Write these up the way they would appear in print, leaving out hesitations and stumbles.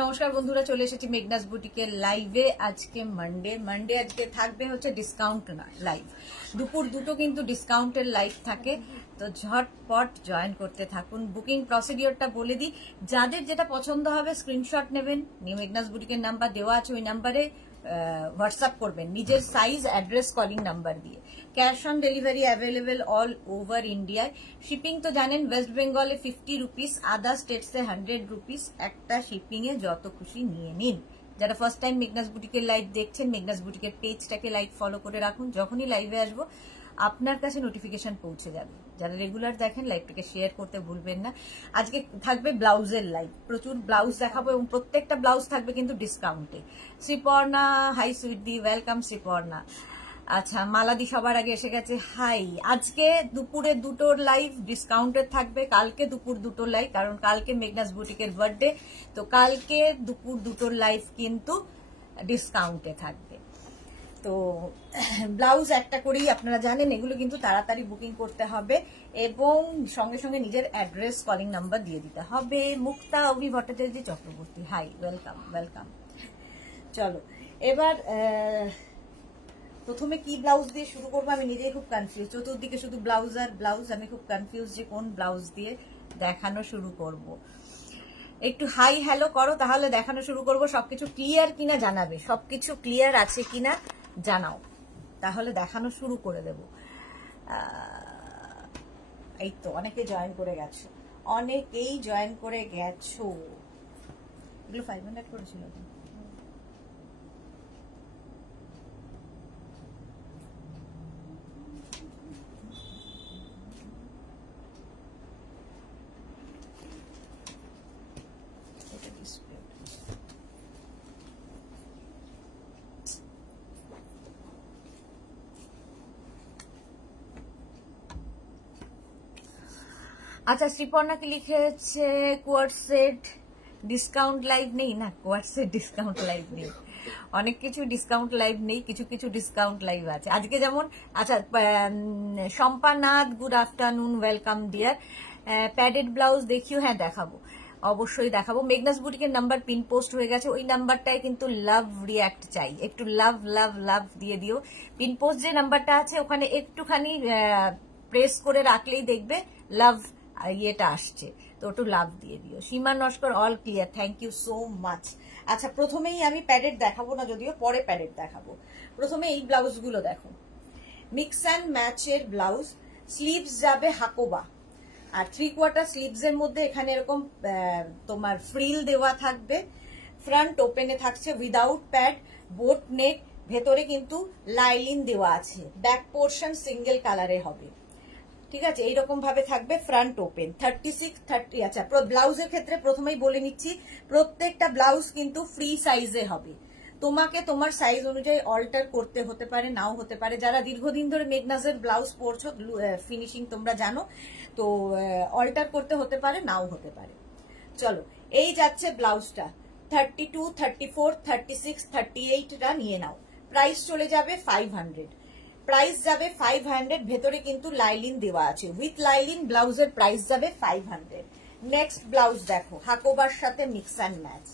নমস্কার বন্ধুরা, চলে এসেছি মেঘনাস বুটিকের লাইভে। আজকে মানডে আজকে থাকবে হচ্ছে ডিসকাউন্ট না লাইভ, দুপুর দুটো কিন্তু ডিসকাউন্টের লাইভ থাকে। তো ঝটপট জয়েন করতে থাকুন। বুকিং প্রসিডিওরটা বলে দিই, যাদের যেটা পছন্দ হবে স্ক্রিনশট নেবেন, মেঘনাস বুটিকের নাম্বার দেওয়া আছে, ওই নাম্বারে হোয়াটসঅ্যাপ করবেন নিজের সাইজ, অ্যাড্রেস, কলিং নাম্বার দিয়ে। Cash on delivery available all over ইন্ডিয়ায়। শিপিং তো জানেন, ওয়েস্ট বেঙ্গলে 50 রুপিস, আদার স্টেটসে 100 রুপিস। একটা শিপিং এ যত খুশি নিয়ে নিন। যারা ফার্স্ট টাইম মেঘনাস বুটিকের লাইভ দেখছেন, মেঘনাস বুটিকের পেজটাকে লাইক ফলো করে রাখুন, যখনই লাইভে আসবো আপনার কাছে নোটিফিকেশন পৌঁছে যাবে। যারা রেগুলার দেখেন, লাইভটাকে শেয়ার করতে ভুলবেন না। আজকে থাকবে ব্লাউজের লাইভ, প্রচুর ব্লাউজ দেখাবো এবং প্রত্যেকটা ব্লাউজ থাকবে কিন্তু ডিসকাউন্টে। Sreeparna, hi sweetie, welcome Sreeparna. আচ্ছা, মালাদি সবার আগে এসে গেছে, হাই। আজকে দুপুরে দুটোর লাইভ ডিসকাউন্টের থাকবে, কালকে দুপুর দুটোর লাইভ, কারণ কালকে মেঘনাস বুটিকের বার্থডে, তো কালকে দুপুর দুটোর লাইভ কিন্তু ডিসকাউন্টে থাকবে। তো ব্লাউজ একটা করেই আপনারা জানেন, এগুলো কিন্তু তাড়াতাড়ি বুকিং করতে হবে এবং সঙ্গে সঙ্গে নিজের অ্যাড্রেস, কলিং নাম্বার দিয়ে দিতে হবে। Mukta Abhi Bhattacharya Chakraborty, hi, welcome welcome. চলো এবার প্রথমে কি ব্লাউজ দিয়ে শুরু করবো, আমি নিজেই খুব কনফিউজ। চতুর্দিকে শুধু ব্লাউজ আর ব্লাউজ, আমি খুব কনফিউজ যে কোন ব্লাউজ দিয়ে দেখানো শুরু করব। একটু হাই হ্যালো করো, তাহলে দেখানো শুরু করব। সবকিছু ক্লিয়ার কিনা জানাবে, সবকিছু ক্লিয়ার আছে কিনা জানাও, তাহলে দেখানো শুরু করে দেব। এই তো অনেকে জয়েন করে গেছো, অনেকেই জয়েন করে গেছো। এগুলো 500 করেছিল। আচ্ছা, শ্রীপর্ণা কি লিখেছে, কোয়ার্টসেট ডিসকাউন্ট লাইভ নেই? না, কোয়ার্টসেট ডিসকাউন্ট লাইভ নেই, অনেক কিছু ডিসকাউন্ট লাইভ নেই, কিছু কিছু ডিসকাউন্ট লাইভ আছে আজকে। যেমন আচ্ছা, Shampanath, good afternoon, welcome dear. Padded blouse দেখিও? হ্যাঁ দেখাবো, অবশ্যই দেখাবো। মেঘনাস বুটিকের নাম্বার পিন পোস্ট হয়ে গেছে, ওই নাম্বারটায় কিন্তু লাভ রিয়াক্ট চাই, একটু লাভ লাভ লাভ দিয়ে দিও। পিন পোস্ট যে নাম্বারটা আছে ওখানে একটুখানি প্রেস করে রাখলেই দেখবে লাভ ইয়েটা আসছে, তো একটু লাভ দিয়ে দিও। Seema Naskar, all clear, thank you so much. আচ্ছা, প্রথমেই আমি প্যাডেড দেখাবো না, যদিও পরে প্যাডেড দেখাবো। প্রথমে এই ব্লাউজগুলো দেখো, মিক্স অ্যান্ড ম্যাচের ব্লাউজ। স্লিভস যাবে হাকোবা, আর 3/4 স্লিভস এর মধ্যে এখানে এরকম তোমার ফ্রিল দেওয়া থাকবে। ফ্রন্ট ওপেনে থাকছে উইদাউট প্যাড, বোট নেক, ভেতরে কিন্তু লাইলিন দেওয়া আছে। ব্যাক পোর্শন সিঙ্গেল কালারে হবে, ঠিক আছে? এইরকম ভাবে থাকবে, ফ্রন্ট ওপেন। 36, 30। আচ্ছা, ব্লাউজের ক্ষেত্রে প্রথমেই বলে নিচ্ছি, প্রত্যেকটা ব্লাউজ কিন্তু ফ্রি সাইজে হবে। তোমাকে তোমার সাইজ অনুযায়ী অল্টার করতে হতে পারে, নাও হতে পারে। যারা দীর্ঘদিন ধরে মেঘনাসের ব্লাউজ পরছো, ফিনিশিং তোমরা জানো, তো অল্টার করতে হতে পারে, নাও হতে পারে। চলো, এই যাচ্ছে ব্লাউজটা। 32, 34, 36, 38টা নিয়ে নাও। প্রাইস চলে যাবে 500, প্রাইস যাবে 500। ভেতরে কিন্তু লাইলিন দেওয়া আছে, উইথ লাইলিন ব্লাউজের প্রাইস যাবে 500। নেক্সট ব্লাউজ দেখো, হাকোবার সাথে মিক্স অ্যান্ড ম্যাচ,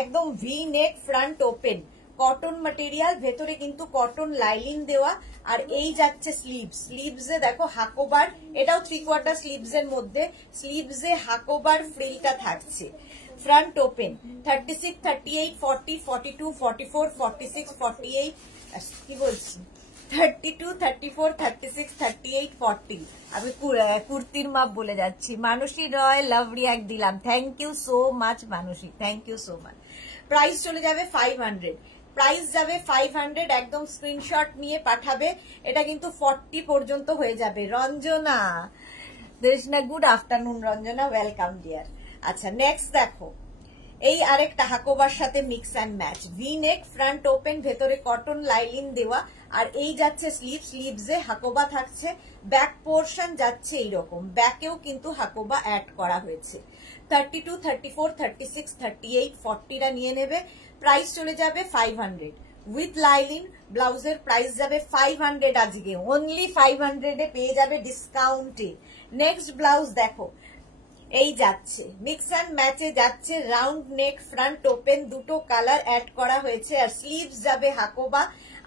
একদম V neck, front open, cotton material, ভেতরে কিন্তু কটন লাইলিন দেওয়া। আর এই যাচ্ছে স্লিভস, স্লিভসে দেখো হাকোবার, এটাও 3/4 স্লিভস এর মধ্যে, স্লিভসে হাকোবার ফ্রিলটা থাকছে। ফ্রন্ট ওপেন, 36, 38, 40, 42, 44, 46, 48, কি বলছি, 32, 34, 36, 38, 40। আমি কুর্তির মাপ বলে যাচ্ছি। মানসী রয়, লাভ রিয়াক্ট দিলাম, thank you so much Mansi, thank you so much. Price চলে যাবে 500, প্রাইস যাবে 500। একদম স্ক্রিনশট নিয়ে পাঠাবে, এটা কিন্তু 40 পর্যন্ত হয়ে যাবে। Ranjana Deshna, good afternoon Ranjana, welcome dear. আচ্ছা, নেক্সট দেখো, এই আরেকটা হাকোবার সাথে mix and match, V neck, front open, ভেতরে কটন লাইলিন দেওয়া। আর এই যাচ্ছে স্লিভ, স্লিভসে হাকোবা থাকছে। ব্যাক পোর্শন যাচ্ছে এইরকম, ব্যাকেও কিন্তু হাকোবা অ্যাড করা হয়েছে। 32, 34, 36, 38, 40টা নিয়ে নেবে। প্রাইস চলে যাবে 500 উইথ লাইলিন। ব্লাউজের প্রাইস যাবে 500, আজকে অনলি 500 এ পেয়ে যাবে ডিসকাউন্টে। নেক্সট ব্লাউজ দেখো, এই যাচ্ছে মিক্স অ্যান্ড ম্যাচে যাচ্ছে, রাউন্ড নেক ফ্রন্ট ওপেন, দুটো কালার অ্যাড করা হয়েছে। আর স্লিভস যাবে হাকোবা,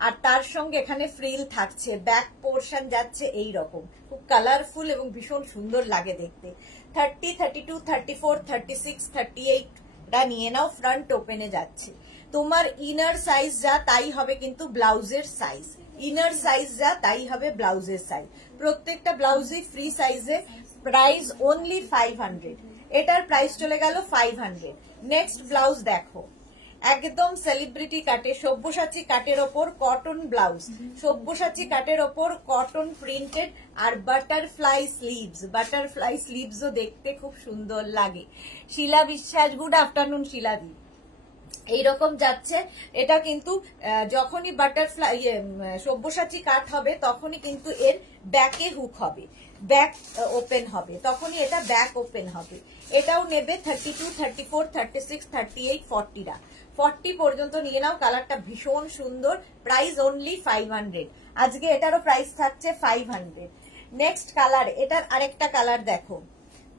আর তার সঙ্গে এখানে ফ্রিল থাকছে। ব্যাক পোর্শন যাচ্ছে এই রকম, খুব কালারফুল এবং ভীষণ সুন্দর লাগে দেখতে। 30, 32, 34, 36, 38 টা নিয়ে নাও। ফ্রন্ট ওপেনে যাচ্ছে। তোমার ইনার সাইজ যা তাই হবে কিন্তু ব্লাউজের সাইজ, ইনার সাইজ যা তাই হবে ব্লাউজের সাইজ। প্রত্যেকটা ব্লাউজই ফ্রি সাইজে। প্রাইস অনলি 500, এটার প্রাইস চলে গেল 500। নেক্সট ব্লাউজ দেখো, একদম সেলিব্রিটি কাটে, সব্যসাচী কাটের ওপর কটন ব্লাউজ, সব্যসাচী কাটের ওপর কটন প্রিন্টেড, আর বাটারফ্লাই স্লিভস। বাটারফ্লাই স্লিভসও দেখতে খুব সুন্দর লাগে। শিলা বিশ্বাস, গুড আফটারনুন শিলাদি। এইরকম যাচ্ছে। এটা কিন্তু যখনই বাটারফ্লাই সব্যসাচী কাট হবে তখনই কিন্তু এর ব্যাকে হুক হবে, ব্যাক ওপেন হবে, তখনই এটা ব্যাক ওপেন হবে। এটাও নেবে 32, 34, 36, 38, 40 40 পর্যন্ত নিয়ে নাও। কালারটা ভীষণ সুন্দর। Price only 500। আজকে এটারও প্রাইস থাকছে 500। নেক্সট কালার, এটার আরেকটা কালার দেখো,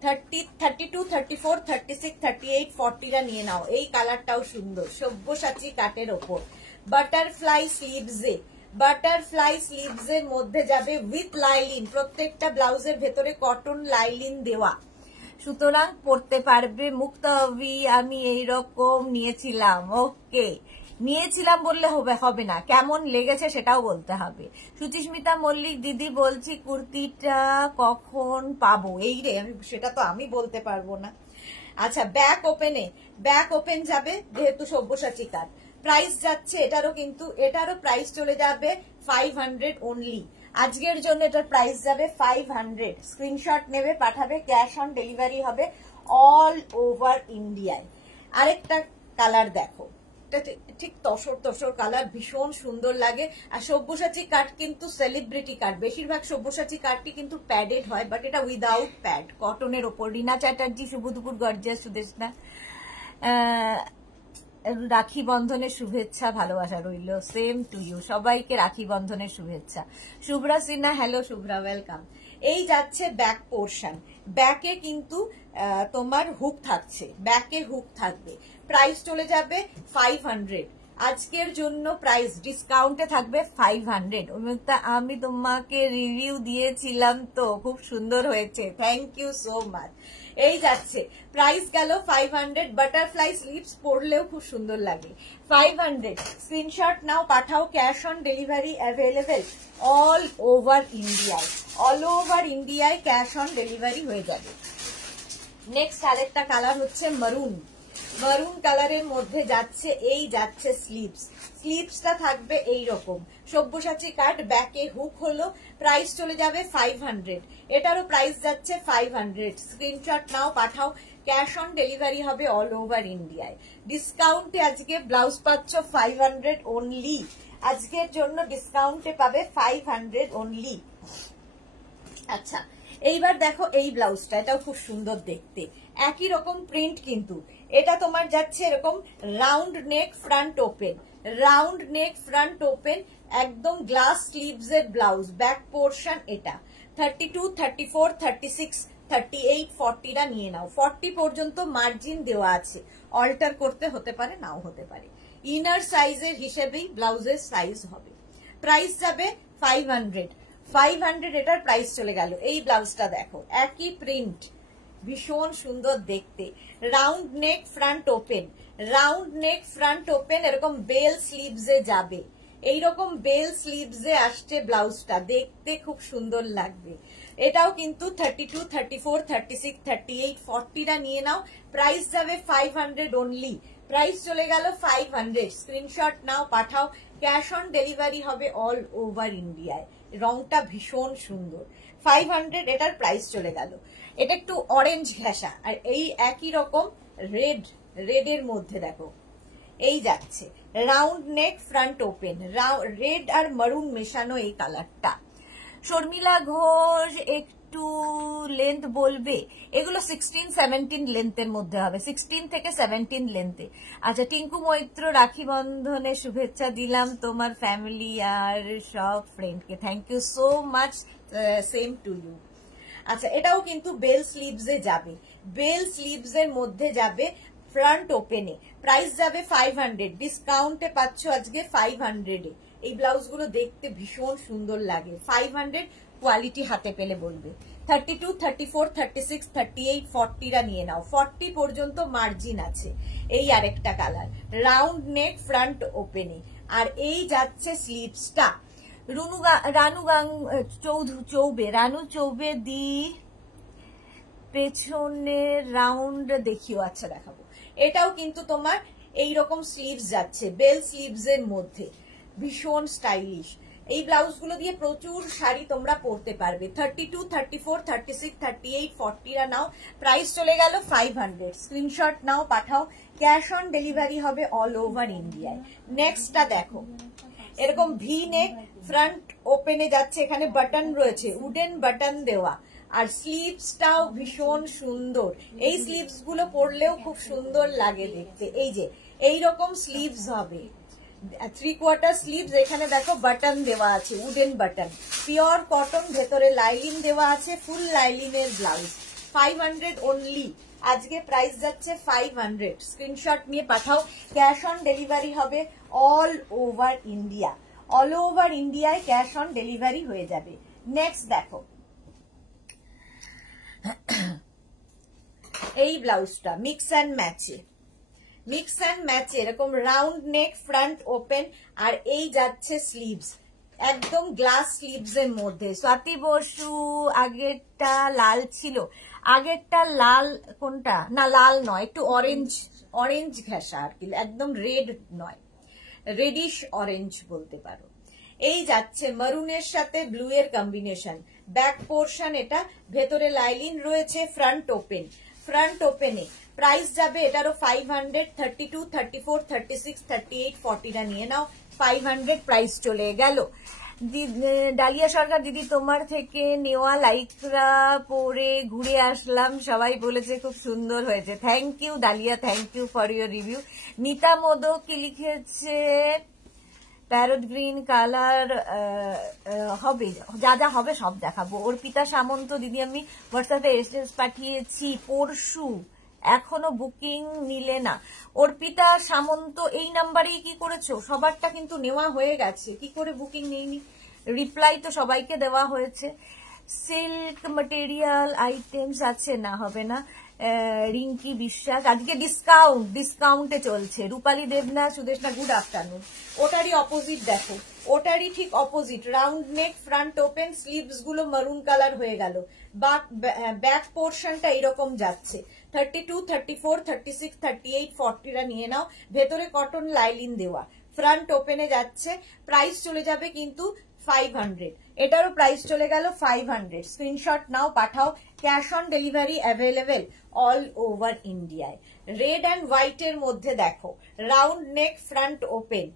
30, 32, 34, 36, 38, 40 নিয়ে নাও। এই কালারটাও সুন্দর, সব্যসাচী কাটের ওপর বাটারফ্লাই স্লিভসে, বাটারফ্লাই স্লিভস এর মধ্যে যাবে উইথ লাইলিন। প্রত্যেকটা ব্লাউজের ভেতরে কটন লাইলিন দেওয়া, সুতরাং পরতে পারবে। মুক্তাবি আমি এইরকম নিয়েছিলাম, ওকে নিয়েছিলাম বললে হবে না, কেমন লেগেছে সেটাও বলতে হবে। সুচিস্মিতা মল্লিক দিদি বলছি কুর্তিটা কখন পাবো? এই রে, সেটা তো আমি বলতে পারবো না। আচ্ছা, ব্যাক ওপেনে, ব্যাক ওপেন যাবে যেহেতু সব্যসাচী কাট। প্রাইস যাচ্ছে এটারও প্রাইস চলে যাবে 500 অনলি। আজকের জন্য এটার প্রাইস যাবে 500। স্ক্রিনশট নেবে, পাঠাবে, ক্যাশ অন ডেলিভারি হবে অল ওভার ইন্ডিয়ায়। আরেকটা কালার দেখো, ঠিক তসর কালার, ভীষণ সুন্দর লাগে। আর সব্যসাচী কাট কিন্তু সেলিব্রিটি কাট, বেশিরভাগ সব্যসাচী কাটটি কিন্তু প্যাডেড হয়, বাট এটা উইদাউট প্যাড, কটনের ওপর। রিনা চ্যাটার্জি, শুভ দুপুর গর্জিয়াস সুদেশনা। রাখি বন্ধনের শুভেচ্ছা, ভালোবাসা রইল। সেম টু ইউ, সবাইকে রাখি বন্ধনের শুভেচ্ছা। Shubhra Sinha, hello Shubhra, welcome. এই যাচ্ছে ব্যাক পোর্শন, ব্যাকে কিন্তু তোমার হুক থাকছে, ব্যাকে হুক থাকবে। প্রাইস চলে যাবে 500। আজকের জন্য প্রাইস ডিসকাউন্টে থাকবে 500। আমি তোমাকে রিভিউ দিয়েছিলাম তো, খুব সুন্দর হয়েছে, থ্যাংক ইউ সো মাচ। এই যাচ্ছে, প্রাইস গেল 500। বাটারফ্লাই স্লিভস পরলেও খুব সুন্দর লাগে। 500। স্ক্রিনশট নাও, পাঠাও, cash on delivery available all over ইন্ডিয়ায়, অল ওভার ইন্ডিয়ায় ক্যাশ অন ডেলিভারি হয়ে যাবে। নেক্সট আরেকটা কালার হচ্ছে মারুন, মারুন কালারের মধ্যে যাচ্ছে, এই যাচ্ছে স্লিভস। স্লিভসটা থাকবে এই রকম, সব্যসাচী কাট, ব্যাকে হুক হলো। প্রাইস চলে যাবে 500। এটারও প্রাইস যাচ্ছে 500। স্ক্রিনশট নাও, পাঠাও, ক্যাশ অন ডেলিভারি হবে অল ওভার ইন্ডিয়ায়। ডিসকাউন্টে আজকে ব্লাউজ পাচ্ছ 500 অনলি। আজকের জন্য ডিসকাউন্টে পাবে 500 অনলি। আচ্ছা, এইবার দেখো এই ব্লাউজটা, এটাও খুব সুন্দর দেখতে, একই রকম প্রিন্ট কিন্তু। এটা তোমার যাচ্ছে এরকম round neck front open, round neck front open, একদম গ্লাস স্লিভস এর ব্লাউজ। ব্যাক পোর্শন এটা 32, 34, 36, 38, 40 নিয়ে নাও। 40 পর্যন্ত মার্জিন দেওয়া আছে, অল্টার করতে হতে পারে, নাও হতে পারে। ইনার সাইজের হিসেবেই ব্লাউজের সাইজ হবে। প্রাইস যাবে 500। 500 এটার প্রাইস চলে গেল। এই ব্লাউজটা দেখো, একই প্রিন্ট, ভীষণ সুন্দর দেখতে। Round neck front open, round neck front open, এরকম বেল স্লিভসে যাবে, এইরকম বেল স্লিভসে আসছে ব্লাউজটা, দেখতে খুব সুন্দর লাগবে। এটাও কিন্তু 32, 34, 36, 38, 40 নিয়ে নাও। প্রাইস যাবে 500 অনলি। প্রাইস চলে গেল 500। স্ক্রিনশট নাও, পাঠাও, ক্যাশ অন ডেলিভারি হবে অল ওভার ইন্ডিয়ায়। রংটা ভীষণ সুন্দর। 500 এটার প্রাইস চলে গেল। এটা একটু অরেঞ্জ ঘেঁষা, আর এই একই রকম রেড এর মধ্যে দেখো, এই যাচ্ছে round neck front open, red আর মারুন মেশানো এই কালারটা। শর্মিলা ঘোষ, একটু লেন্থ বলবে? এগুলো 16, 17 লেন্থের মধ্যে হবে, 16 থেকে 17 লেন্থে। আচ্ছা, টিঙ্কু মৈত্র, রাখি বন্ধনের শুভেচ্ছা দিলাম তোমার ফ্যামিলি আর সব ফ্রেন্ডকে, thank you so much, same to you. আচ্ছা, এটাও কিন্তু বেল স্লিভসে যাবে, বেল স্লিভস এর মধ্যে যাবে, ফ্রন্ট ওপেনে, প্রাইস যাবে 500, ডিসকাউন্টে পাচ্ছ আজকে 500 এ। এই ব্লাউজ গুলো দেখতে ভীষণ সুন্দর লাগে, 500, কোয়ালিটি হাতে পেলে বলবে। 32, 34, 36, 38, 40রা নিয়ে নাও, 40 পর্যন্ত মার্জিন আছে। এই আরেকটা কালার, রাউন্ড নেক, ফ্রন্ট ওপেনে, আর এই যাচ্ছে স্লিভসটা। রানু চৌবে দি পেছনের রাউন্ড দেখিও, আচ্ছা দেখাবো। এটাও কিন্তু তোমার এইরকম স্লিভস যাচ্ছে, বেল স্লিভস এর মধ্যে, ভীষণ স্টাইলিশ। এই ব্লাউজ গুলো দিয়ে প্রচুর শাড়ি তোমরা পরতে পারবে। 32, 34, 36, 38, 40রা নাও, প্রাইস চলে গেল 500। স্ক্রিনশট নাও, পাঠাও, ক্যাশ অন ডেলিভারি হবে অল ওভার ইন্ডিয়ায়। নেক্সটটা দেখো, এরকম ভি নেক, ফ্রন্ট ওপেনে যাচ্ছে, এখানে বাটন রয়েছে, উডেন বাটন দেওয়া, আর স্লিভসটাও ভীষণ সুন্দর। এই স্লিভস গুলো পরলেও খুব সুন্দর লাগে দেখতে। এই যে এইরকম স্লিভস হবে, 3/4 স্লিভস, এখানে দেখো বাটন দেওয়া আছে, উডেন বাটন, পিওর কটন, ভেতরে লাইলিন দেওয়া আছে, ফুল লাইলিনের ব্লাউজ। 500 অনলি, আজকে প্রাইস যাচ্ছে 500। স্ক্রিনশট নিয়ে পাঠাও, ক্যাশ অন ডেলিভারি হবে all over India. All over ইন্ডিয়ায় ক্যাশ অন ডেলিভারি হয়ে যাবে। নেক্সট দেখো, এই ব্লাউজটা মিক্স অ্যান্ড ম্যাচে, মিক্স অ্যান্ড ম্যাচে, এরকম রাউন্ড নেক, ফ্রন্ট ওপেন, আর এই যাচ্ছে স্লিভস, একদম গ্লাস স্লিভস এর মধ্যে। স্বাতি বসু, আগেরটা লাল ছিল, আগেরটা লাল কোনটা, না লাল নয়, একটু অরেঞ্জ, অরেঞ্জ ঘেঁষা আর কি, একদম রেড নয়, রেডিশ অরেঞ্জ বলতে পারো। এই যাচ্ছে মারুনের সাথে ব্লু এর কম্বিনেশন, ব্যাক পোর্শন এটা, ভেতরে লাইলিন রয়েছে, ফ্রন্ট ওপেন, ফ্রন্ট ওপেনে প্রাইস যাবে এটারও 500। 32, 34, 36, 38, 40টা নিয়ে নাও, 500 প্রাইস চলে গেল। ডালিয়া সরকার দিদি, তোমার থেকে নেওয়া লাইকরা পরে ঘুরে আসলাম, সবাই বলেছে খুব সুন্দর হয়েছে। Thank you Dalia, thank you for your review. Nita Modak কি লিখেছে, প্যারট গ্রিন কালার হবে, যা যা হবে সব দেখাবো। অর্পিতা সামন্ত দিদি, আমি হোয়াটসঅ্যাপে এসএস পাঠিয়েছি পরশু, এখনো বুকিং নিলে না। অর্পিতা সামন্ত, এই নাম্বারেই কি করেছো? সবারটা কিন্তু নেওয়া হয়ে গেছে, কি করে বুকিং নেইনি? রিপ্লাই তো সবাইকে দেওয়া হয়েছে। সিল্ক ম্যাটেরিয়াল আইটেমস আছে, না হবে না। রিঙ্কি বিশ্বাস, আজকে ডিসকাউন্টে চলছে। Rupali Debnath, Sudeshna, good afternoon. ওটারই অপোজিট দেখো, ওটারই ঠিক opposite, round neck, front open, sleeves গুলো মারুন কালার হয়ে গেল, ব্যাক পোর্শনটা এরকম যাচ্ছে। 32, 34, 36, 38, 40রা নিয়ে নাও, ভেতরে কটন লাইলিন দেওয়া, ফ্রন্ট ওপেনে যাচ্ছে, প্রাইস চলে যাবে কিন্তু 500। এটারও প্রাইস চলে গেল 500। স্ক্রিনশট নাও, পাঠাও, cash on delivery available all over ইন্ডিয়ায়। রেড অ্যান্ড হোয়াইট এর মধ্যে দেখো, round neck, front open,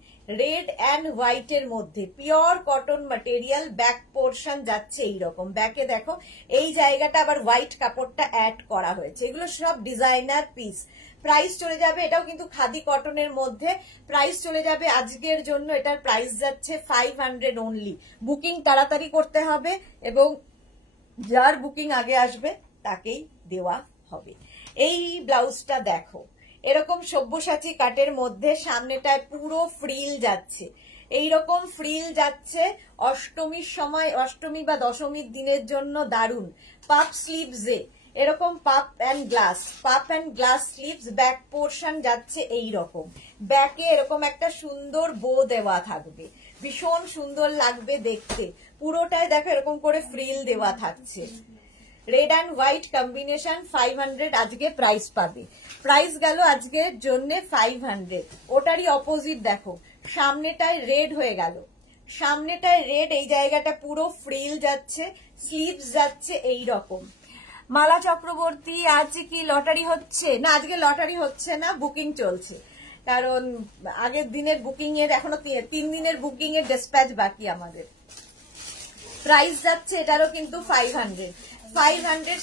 red and white এর মধ্যে, pure cotton material, back portion যাচ্ছে এইরকম, ব্যাকে দেখো এই জায়গাটা আবার হোয়াইট কাপড়টা অ্যাড করা হয়েছে, এগুলো সব ডিজাইনার পিস। প্রাইস চলে যাবে, এটাও কিন্তু খাদি কটনের মধ্যে, প্রাইস চলে যাবে আজকের জন্য, এটার প্রাইস যাচ্ছে 500 অনলি। বুকিং তাড়াতাড়ি করতে হবে এবং যার বুকিং আগে আসবে তাকেই দেওয়া হবে। এই ব্লাউজটা দেখো, এরকম সব্যসাচী কাটের মধ্যে, সামনেটায় পুরো ফ্রিল যাচ্ছে, এইরকম ফ্রিল যাচ্ছে, অষ্টমীর সময়, অষ্টমী বা দশমীর দিনের জন্য দারুণ। পাপ স্লিভসে এরকম পাপ and glass sleeves, back portion যাচ্ছে এইরকম, ব্যাকে এরকম একটা সুন্দর বো দেওয়া থাকবে, ভীষণ সুন্দর লাগবে দেখতে। পুরোটায় দেখো এরকম করে ফ্রিল দেওয়া থাকছে, রেড অ্যান্ড হোয়াইট কম্বিনেশন। 500 আজকে প্রাইস পাবে, প্রাইস গেল আজকের জন্য 500। ওটারই অপোজিট দেখো, সামনেটায় রেড হয়ে গেল, সামনেটায় রেড, এই জায়গাটা পুরো ফ্রিল যাচ্ছে, স্লিভস যাচ্ছে এইরকম। মালা চক্রবর্তী, আজ কি লটারি হচ্ছে? না, আজকে লটারি হচ্ছে না, বুকিং চলছে, কারণ আগের দিনের বুকিং এর এখনো 3 দিনের বুকিং এর ডিসপ্যাচ বাকি আমাদের। প্রাইস যাচ্ছে এটারও কিন্তু 500।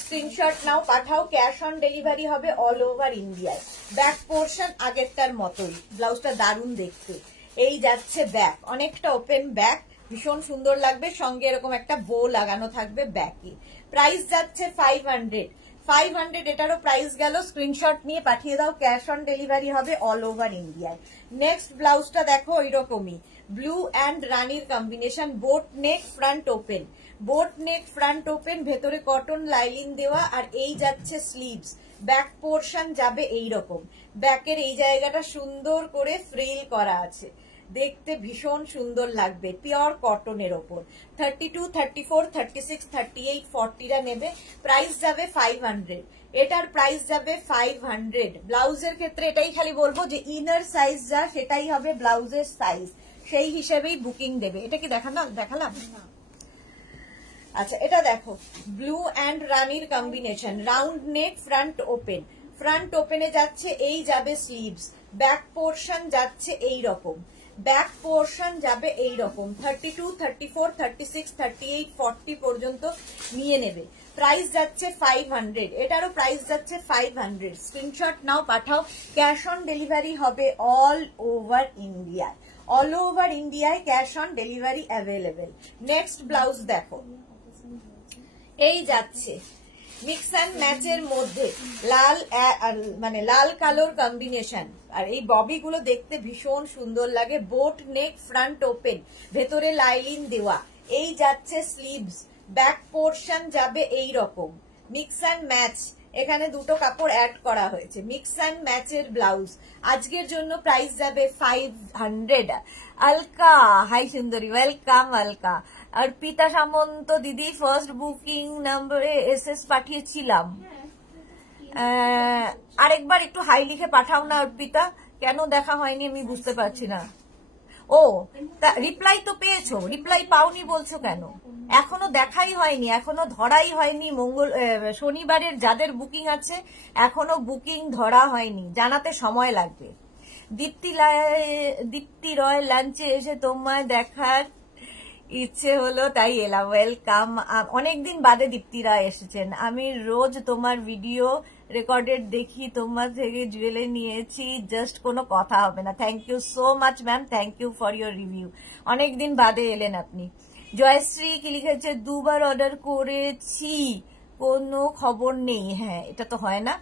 স্ক্রিনশট নাও, পাঠাও, ক্যাশ অন ডেলিভারি হবে অল ওভার ইন্ডিয়ায়। ব্যাক পোর্শন আগেরটার মতোই, ব্লাউজটা দারুণ দেখতে। এই যাচ্ছে ব্যাক, অনেকটা ওপেন ব্যাক, ভীষণ সুন্দর লাগবে, সঙ্গে এরকম একটা বো লাগানো থাকবে ব্যাকে। প্রাইস যাচ্ছে 500। 500 এটারও প্রাইস গেল। স্ক্রিনশট নিয়ে পাঠিয়ে দাও, ক্যাশ অন ডেলিভারি হবে অল ওভার ইন্ডিয়ায়। নেক্সট ব্লাউজটা দেখো ওইরকমই, ব্লু অ্যান্ড রানির combination, boat neck front open, boat neck front open, ভেতরে কটন লাইলিন দেওয়া, আর এই যাচ্ছে স্লিভস, ব্যাক পোর্শন যাবে এইরকম, ব্যাকের এই জায়গাটা সুন্দর করে ফ্রিল করা আছে, দেখতে ভীষণ সুন্দর লাগবে, পিওর কটনের ওপর। 32, 34, 36, 38, 40রা নেবে, প্রাইস যাবে 500, এটার প্রাইস যাবে 500। ব্লাউজের ক্ষেত্রে এটাই খালি বলবো যে ইনার সাইজ যা সেটাই হবে ব্লাউজের সাইজ, সেই হিসেবেই বুকিং দেবে। এটা কি দেখালাম? আচ্ছা, এটা দেখো ব্লু অ্যান্ড রানির combination, round neck front open, front ওপেনে যাচ্ছে এই যাবে স্লিভস, ব্যাক পোর্শন যাচ্ছে এই রকম, ব্যাক পোর্শন যাবে এই রকম। 32, 34, 36, 38, 40 পর্যন্ত নিয়ে নেবে, প্রাইস যাচ্ছে 500, এটারও প্রাইস যাচ্ছে 500। স্ক্রিনশট নাও, পাঠাও, ক্যাশ অন ডেলিভারি হবে অল ওভার ইন্ডিয়ায়, অল ওভার ইন্ডিয়ায় cash on delivery available. Next blouse দেখো, এই যাচ্ছে মিক্স অ্যান্ড ম্যাচের মধ্যে লাল মানে লাল কালোর কম্বিনেশন, আর এই ববি গুলো দেখতে ভীষণ সুন্দর লাগে, বোট নেক ফ্রন্ট ওপেন, ভেতরে লাইলিন দেওয়া, এই যাচ্ছে স্লিভস, ব্যাক পোর্শন যাবে এই রকম, মিক্স অ্যান্ড ম্যাচ, এখানে দুটো কাপড় অ্যাড করা হয়েছে, মিক্স অ্যান্ড ম্যাচের ব্লাউজ। আজকের জন্য প্রাইস যাবে 500। আলকা, হাই সুন্দরী, ওয়েলকাম আলকা। আর পিতা সামন্ত দিদি ফার্স্ট বুকিং নাম্বারে এসএস পাঠিয়েছিলাম, আরেকবার একটু হাই লিখে পাঠাও না অর্পিতা, কেন দেখা হয়নি আমি বুঝতে পারছি না। ও রিপ্লাই তো পেয়েছো, রিপ্লাই পাওনি বলছো কেন? এখনো দেখাই হয়নি, এখনো ধরাই হয়নি। শনিবারের যাদের বুকিং আছে এখনো বুকিং ধরা হয়নি, জানাতে সময় লাগবে। দীপ্তি রয়, লাঞ্চে এসে তোমায় দেখার ইচ্ছে হলো তাই এলাম, ওয়েলকাম। অনেকদিন বাদে দীপ্তি রায় এসেছেন, আমি রোজ তোমার ভিডিও রেকর্ডেড দেখি, তোমার থেকে জুয়েলারি নিয়েছি, জাস্ট কোনো কথা হবে না। Thank you so much ma'am, thank you for your review, অনেকদিন বাদে এলেন আপনি। জয়শ্রী কি লিখেছে, দুবার অর্ডার করেছি কোনো খবর নেই, হ্যাঁ এটা তো হয় না।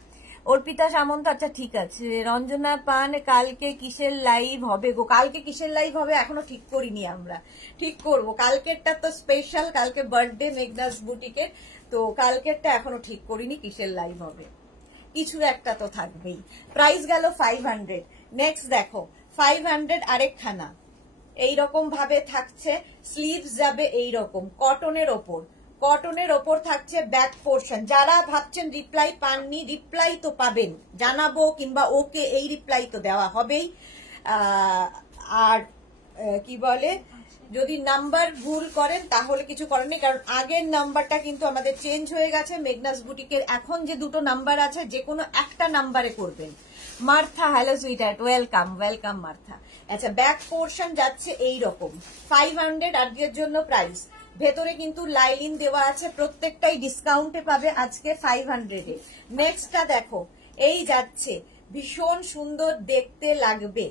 অর্পিতা সামন্ত, আচ্ছা ঠিক আছে। রঞ্জনা পান, কালকে কিসের লাইভ হবে গো? কালকে কিসের লাইভ হবে এখনো ঠিক করিনি, আমরা ঠিক করব। কালকেরটা তো স্পেশাল, কালকে বার্থডে মেঘনাস বুটিকের, তো কালকেরটা এখনো ঠিক করিনি কিসের লাইভ হবে, কিছু একটা তো থাকবেই। প্রাইস গেল 500। নেক্সট দেখো 500 আরেকখানা এইরকম ভাবে থাকছে, স্লিভস যাবে এইরকম কটনের ওপর, কটনের ওপর থাকছে ব্যাক পোর্শন। যারা ভাবছেন রিপ্লাই পাননি, রিপ্লাই তো পাবেন, জানাবো কিংবা ওকে এই রিপ্লাই তো দেওয়া হবেই। আর কি বলে, যদি নাম্বার ভুল করেন তাহলে কিছু করেন নেই, কারণ আগের নাম্বারটা কিন্তু আমাদের চেঞ্জ হয়ে গেছে। মেঘনাস বুটিকের এখন যে দুটো নাম্বার আছে যে কোনো একটা নাম্বারে করবেন। Martha, hello sweetheart, welcome welcome Martha. আচ্ছা, ব্যাক পোর্শন যাচ্ছে এই রকম, 500 আজকের জন্য প্রাইস। ভেতরে কিন্তু লাইলিন দেওয়া আছে, প্রত্যেকটাই ডিসকাউন্টে পাবে আজকে 500 এ। নেক্সটটা দেখো, এই যাচ্ছে ভীষণ সুন্দর দেখতে লাগবে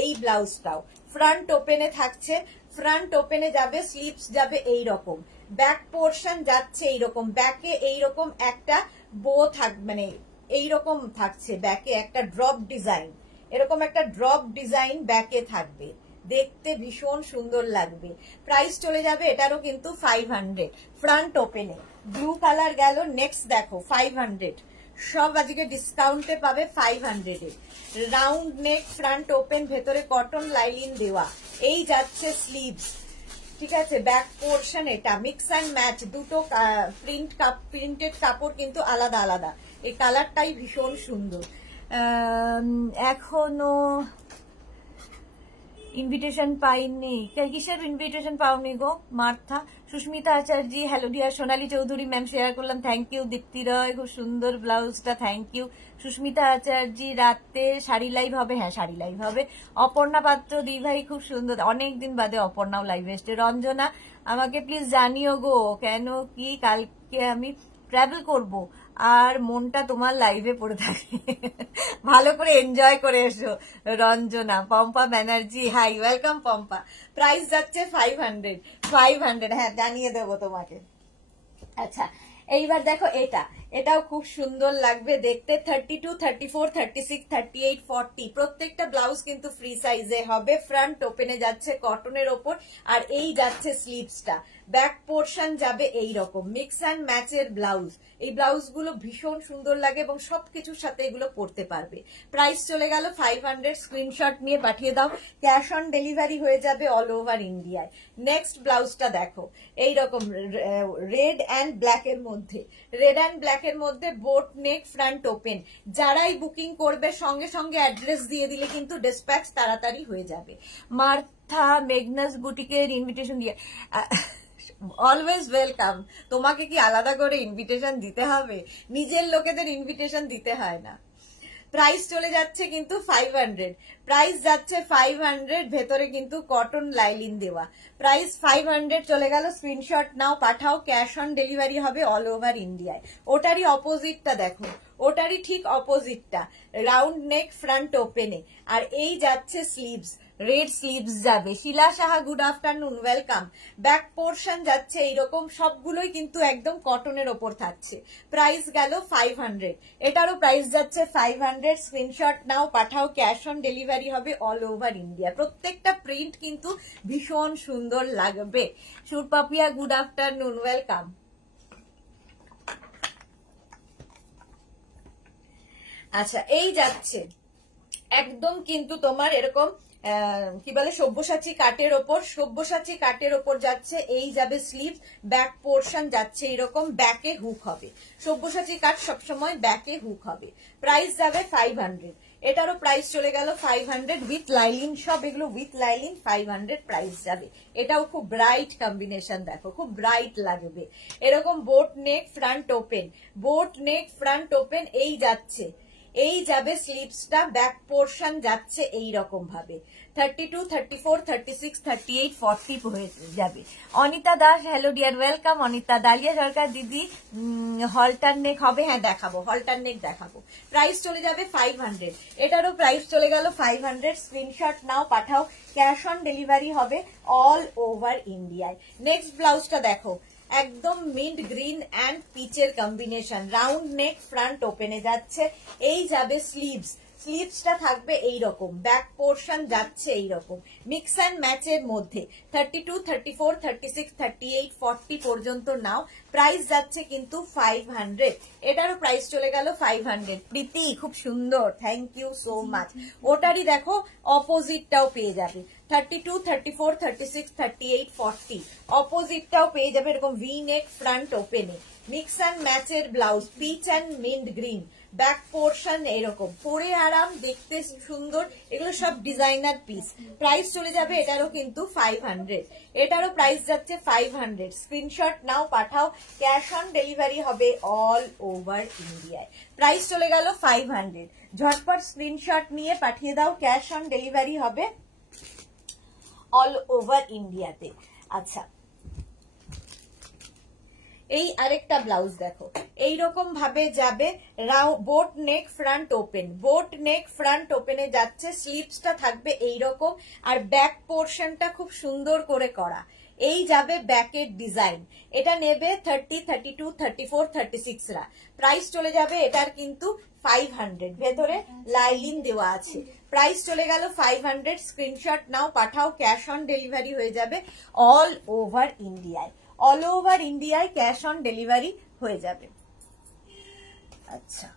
এই ব্লাউজটাও, ফ্রন্ট ওপেনে থাকছে, ফ্রন্ট ওপেনে যাবে, স্লিভস যাবে এই রকম, ব্যাক পোর্শন যাচ্ছে এইরকম, ব্যাকে এইরকম একটা বো মানে এইরকম থাকছে, ব্যাকে একটা ড্রপ ডিজাইন, এরকম একটা ড্রপ ডিজাইন ব্যাকে থাকবে, দেখতে ভীষণ সুন্দর লাগবে। প্রাইস চলে যাবে এটারও কিন্তু 500, ফ্রন্ট ওপেনে। ব্লু কালার গেল। নেক্সট দেখো 500, সব আজকে ডিসকাউন্টে পাবে 500 এ। রাউন্ড নেক ফ্রন্ট ওপেন, ভেতরে কটন লাইলিন দেওয়া, এই যাচ্ছে স্লিভস, ঠিক আছে, ব্যাক পোর্শন এটা, মিক্স অ্যান্ড ম্যাচ, দুটো প্রিন্টেড কাপড় কিন্তু আলাদা আলাদা, এই কালারটাই ভীষণ সুন্দর। এখনো ইনভিটেশন পাইনি, কিসের ইনভিটেশন পাওনি গো মার্থা? সুস্মিতা আচার্য, হ্যালো ডিয়ার। সোনালী চৌধুরী ম্যাম শেয়ার করলাম, থ্যাংক ইউ। দীপ্তি রয়, খুব সুন্দর ব্লাউজটা, থ্যাংক ইউ। সুস্মিতা আচার্য, রাতে শাড়ি লাইভ হবে? হ্যাঁ শাড়ি লাইভ হবে। অপর্ণা পাত্র, দি ভাই খুব সুন্দর, অনেকদিন বাদে অপর্ণাও লাইভ এসছে। রঞ্জনা, আমাকে প্লিজ জানিও গো, কেন কি কালকে আমি ট্রাভেল করব আর মনটা তোমার লাইভে পড়ে থাকে, ভালো করে এনজয় করে এসো Ranjana. Pompa Banerjee, hi, welcome Pompa. Price যাচ্ছে 500, হ্যাঁ জানিয়ে দেবো তোমাকে। আচ্ছা, এইবার দেখো এটা, এটাও খুব সুন্দর লাগবে দেখতে। 32, 34, 36, 38, 40 প্রত্যেকটা ব্লাউজ কিন্তু ফ্রি সাইজে হবে। ফ্রন্ট ওপেনে যাচ্ছে কটনের ওপর, আর এই যাচ্ছে স্লিভসটা। ব্যাক পোর্শন যাবে এই রকম মিক্স অ্যান্ড ম্যাচের ব্লাউজ। এই ব্লাউজ গুলো ভীষণ সুন্দর লাগে এবং সবকিছুর সাথে এগুলো পরতে পারবে। প্রাইস চলে গেল 500। স্ক্রিনশট নিয়ে পাঠিয়ে দাও, ক্যাশ অন ডেলিভারি হয়ে যাবে অল ওভার ইন্ডিয়ায়। নেক্সট ব্লাউজটা দেখো, এইরকম রেড অ্যান্ড ব্ল্যাক এর মধ্যে, রেড অ্যান্ড ব্ল্যাক এর মধ্যে বোট নেক ফ্রন্ট ওপেন। যারাই বুকিং করবে সঙ্গে সঙ্গে অ্যাড্রেস দিয়ে দিলে কিন্তু ডিসপ্যাচ তাড়াতাড়ি হয়ে যাবে। মার্থা মেগনাস বুটিকের ইনভিটেশন দিয়ে অলওয়েজ ওয়েলকাম। তোমাকে কি আলাদা করে ইনভিটেশন দিতে হবে? নিজের লোকেদের ইনভিটেশন দিতে হয় না। প্রাইস চলে যাচ্ছে কিন্তু 500, প্রাইস যাচ্ছে 500, ভেতরে কিন্তু কটন লাইলিন দেওয়া। প্রাইস 500 চলে গেল। স্ক্রিনশট নাও, পাঠাও, ক্যাশ অন ডেলিভারি হবে অল ওভার ইন্ডিয়ায়। ওটারই অপোজিটটা দেখো, ওটারই ঠিক অপোজিটটা, রাউন্ড নেক ফ্রন্ট ওপেনে, আর এই যাচ্ছে স্লিভস, রেড স্লিভস যাবে। Sheela Saha good afternoon, welcome. Back portion যাচ্ছে এইরকম, সবগুলোই কিন্তু একদম কটনের ওপর থাকছে। প্রাইস গেল 500, এটারও প্রাইস যাচ্ছে 500। স্ক্রিনশট নাও, পাঠাও, ক্যাশ অন ডেলিভারি হবে অল ওভার ইন্ডিয়া। প্রত্যেকটা প্রিন্ট কিন্তু ভীষণ সুন্দর লাগবে। সুরপাপিয়া গুড আফটারনুন, ওয়েলকাম। আচ্ছা, এই যাচ্ছে একদম কিন্তু তোমার এরকম কি বলে সব্যসাচী কাটের ওপর, সব্যসাচী কাটের ওপর যাচ্ছে। এই যাবে স্লিভ, ব্যাক পোর্শন যাচ্ছে এরকম, ব্যাকে হুক হবে। সব্যসাচী কাট সবসময় ব্যাকে হুক হবে। প্রাইস যাবে 500, এটারও প্রাইস চলে গেল 500 উইথ লাইলিন, সব এগুলো উইথ লাইলিন। 500 প্রাইস যাবে। এটাও খুব ব্রাইট কম্বিনেশন, দেখো খুব ব্রাইট লাগবে। এরকম boat neck front open, boat neck front open, এই যাচ্ছে, এই যাবে স্লিভসটা, ব্যাক পোর্শন যাচ্ছে এই রকম ভাবে। 32, 34, 36, 38, 40 হয়ে যাবে। Anita Das, hello dear, welcome Anita. Dalia Sarkar দিদি, হলটার নেক হবে? হ্যাঁ দেখাবো, হলটার নেক দেখাবো। প্রাইস চলে যাবে 500, এটারও প্রাইস চলে গেল 500। স্ক্রিনশট নাও, পাঠাও, ক্যাশ অন ডেলিভারি হবে অল ওভার ইন্ডিয়ায়। নেক্সট ব্লাউজটা দেখো, একদম মিন্ট গ্রিন অ্যান্ড পিচের কম্বিনেশন, রাউন্ড নেক ফ্রন্ট ওপেনে যাচ্ছে। এই যাবে স্লিভস, স্লিভসটা থাকবে এই রকম, ব্যাক পোর্শন যাচ্ছে এই রকম মিক্স অ্যান্ড ম্যাচের মধ্যে। 32, 34, 36, 38, 40 পর্যন্ত নাও। প্রাইস যাচ্ছে কিন্তু 500, এটারও প্রাইস চলে গেল 500। প্রীতি খুব সুন্দর, থ্যাংক ইউ সো মাচ। ওটারই দেখো অপোজিটটাও পেয়ে যাবে। 32, 34, 36, 38, 40 অপোজিটটাও পেয়ে যাবে এরকম ভি নেক ফ্রন্ট ওপেনে, মিক্স অ্যান্ড ম্যাচের blouse, peach and mint green, back portion এরকম, পরে আরাম, দেখতে সুন্দর। এগুলো সব ডিজাইনার পিস। প্রাইস চলে যাবে এটারও কিন্তু 500, এটারও প্রাইস যাচ্ছে 500। স্ক্রিনশট নাও, পাঠাও, ক্যাশ অন ডেলিভারি হবে অল ওভার ইন্ডিয়ায়। প্রাইস চলে গেল 500, ঝটপট স্ক্রিনশট নিয়ে পাঠিয়ে দাও, ক্যাশ অন ডেলিভারি হবে অল ওভার ইন্ডিয়াতে। আচ্ছা, এই আরেকটা ব্লাউজ দেখো, এইরকম ভাবে যাবে, boat neck front open, boat neck front ওপেনে যাচ্ছে। স্লিভসটা থাকবে এইরকম, আর ব্যাক পোর্শনটা খুব সুন্দর করে করা। এই যাবে ব্যাকের ডিজাইন। এটা নেবে 30, 32, 34, 36 রা। প্রাইস চলে যাবে এটার কিন্তু 500, ভেতরে লাইলিন দেওয়া আছে। প্রাইস চলে গেল 500। স্ক্রিনশট নাও, পাঠাও, ক্যাশ অন ডেলিভারি হয়ে যাবে অল ওভার ইন্ডিয়ায়। অল ওভার ইন্ডিয়ায় ক্যাশ অন ডেলিভারি হয়ে যাবে। আচ্ছা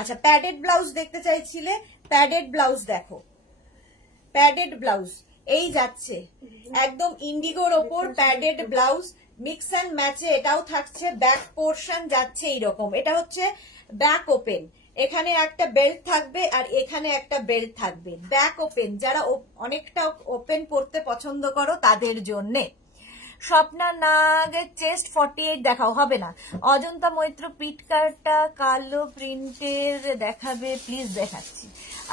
আচ্ছা, প্যাডেড ব্লাউজ দেখতে চাইছিলে, প্যাডেড ব্লাউজ দেখো, প্যাডেড ব্লাউজ এই যাচ্ছে একদম ইন্ডিগোর ওপর প্যাডেড ব্লাউজ, মিক্স অ্যান্ড ম্যাচে এটাও থাকছে। ব্যাক পোর্শন যাচ্ছে এইরকম, এটা হচ্ছে ব্যাক ওপেন, এখানে একটা বেল্ট থাকবে আর এখানে একটা বেল্ট থাকবে। ব্যাক ওপেন, যারা অনেকটা ওপেন পরতে পছন্দ করো তাদের জন্যে। স্বপ্না নাগের চেস্ট 48 দেখাও, হবে না। অজন্তা মৈত্র, পিটকাটা কালো প্রিন্টের দেখাবে প্লিজ, দেখাচ্ছি।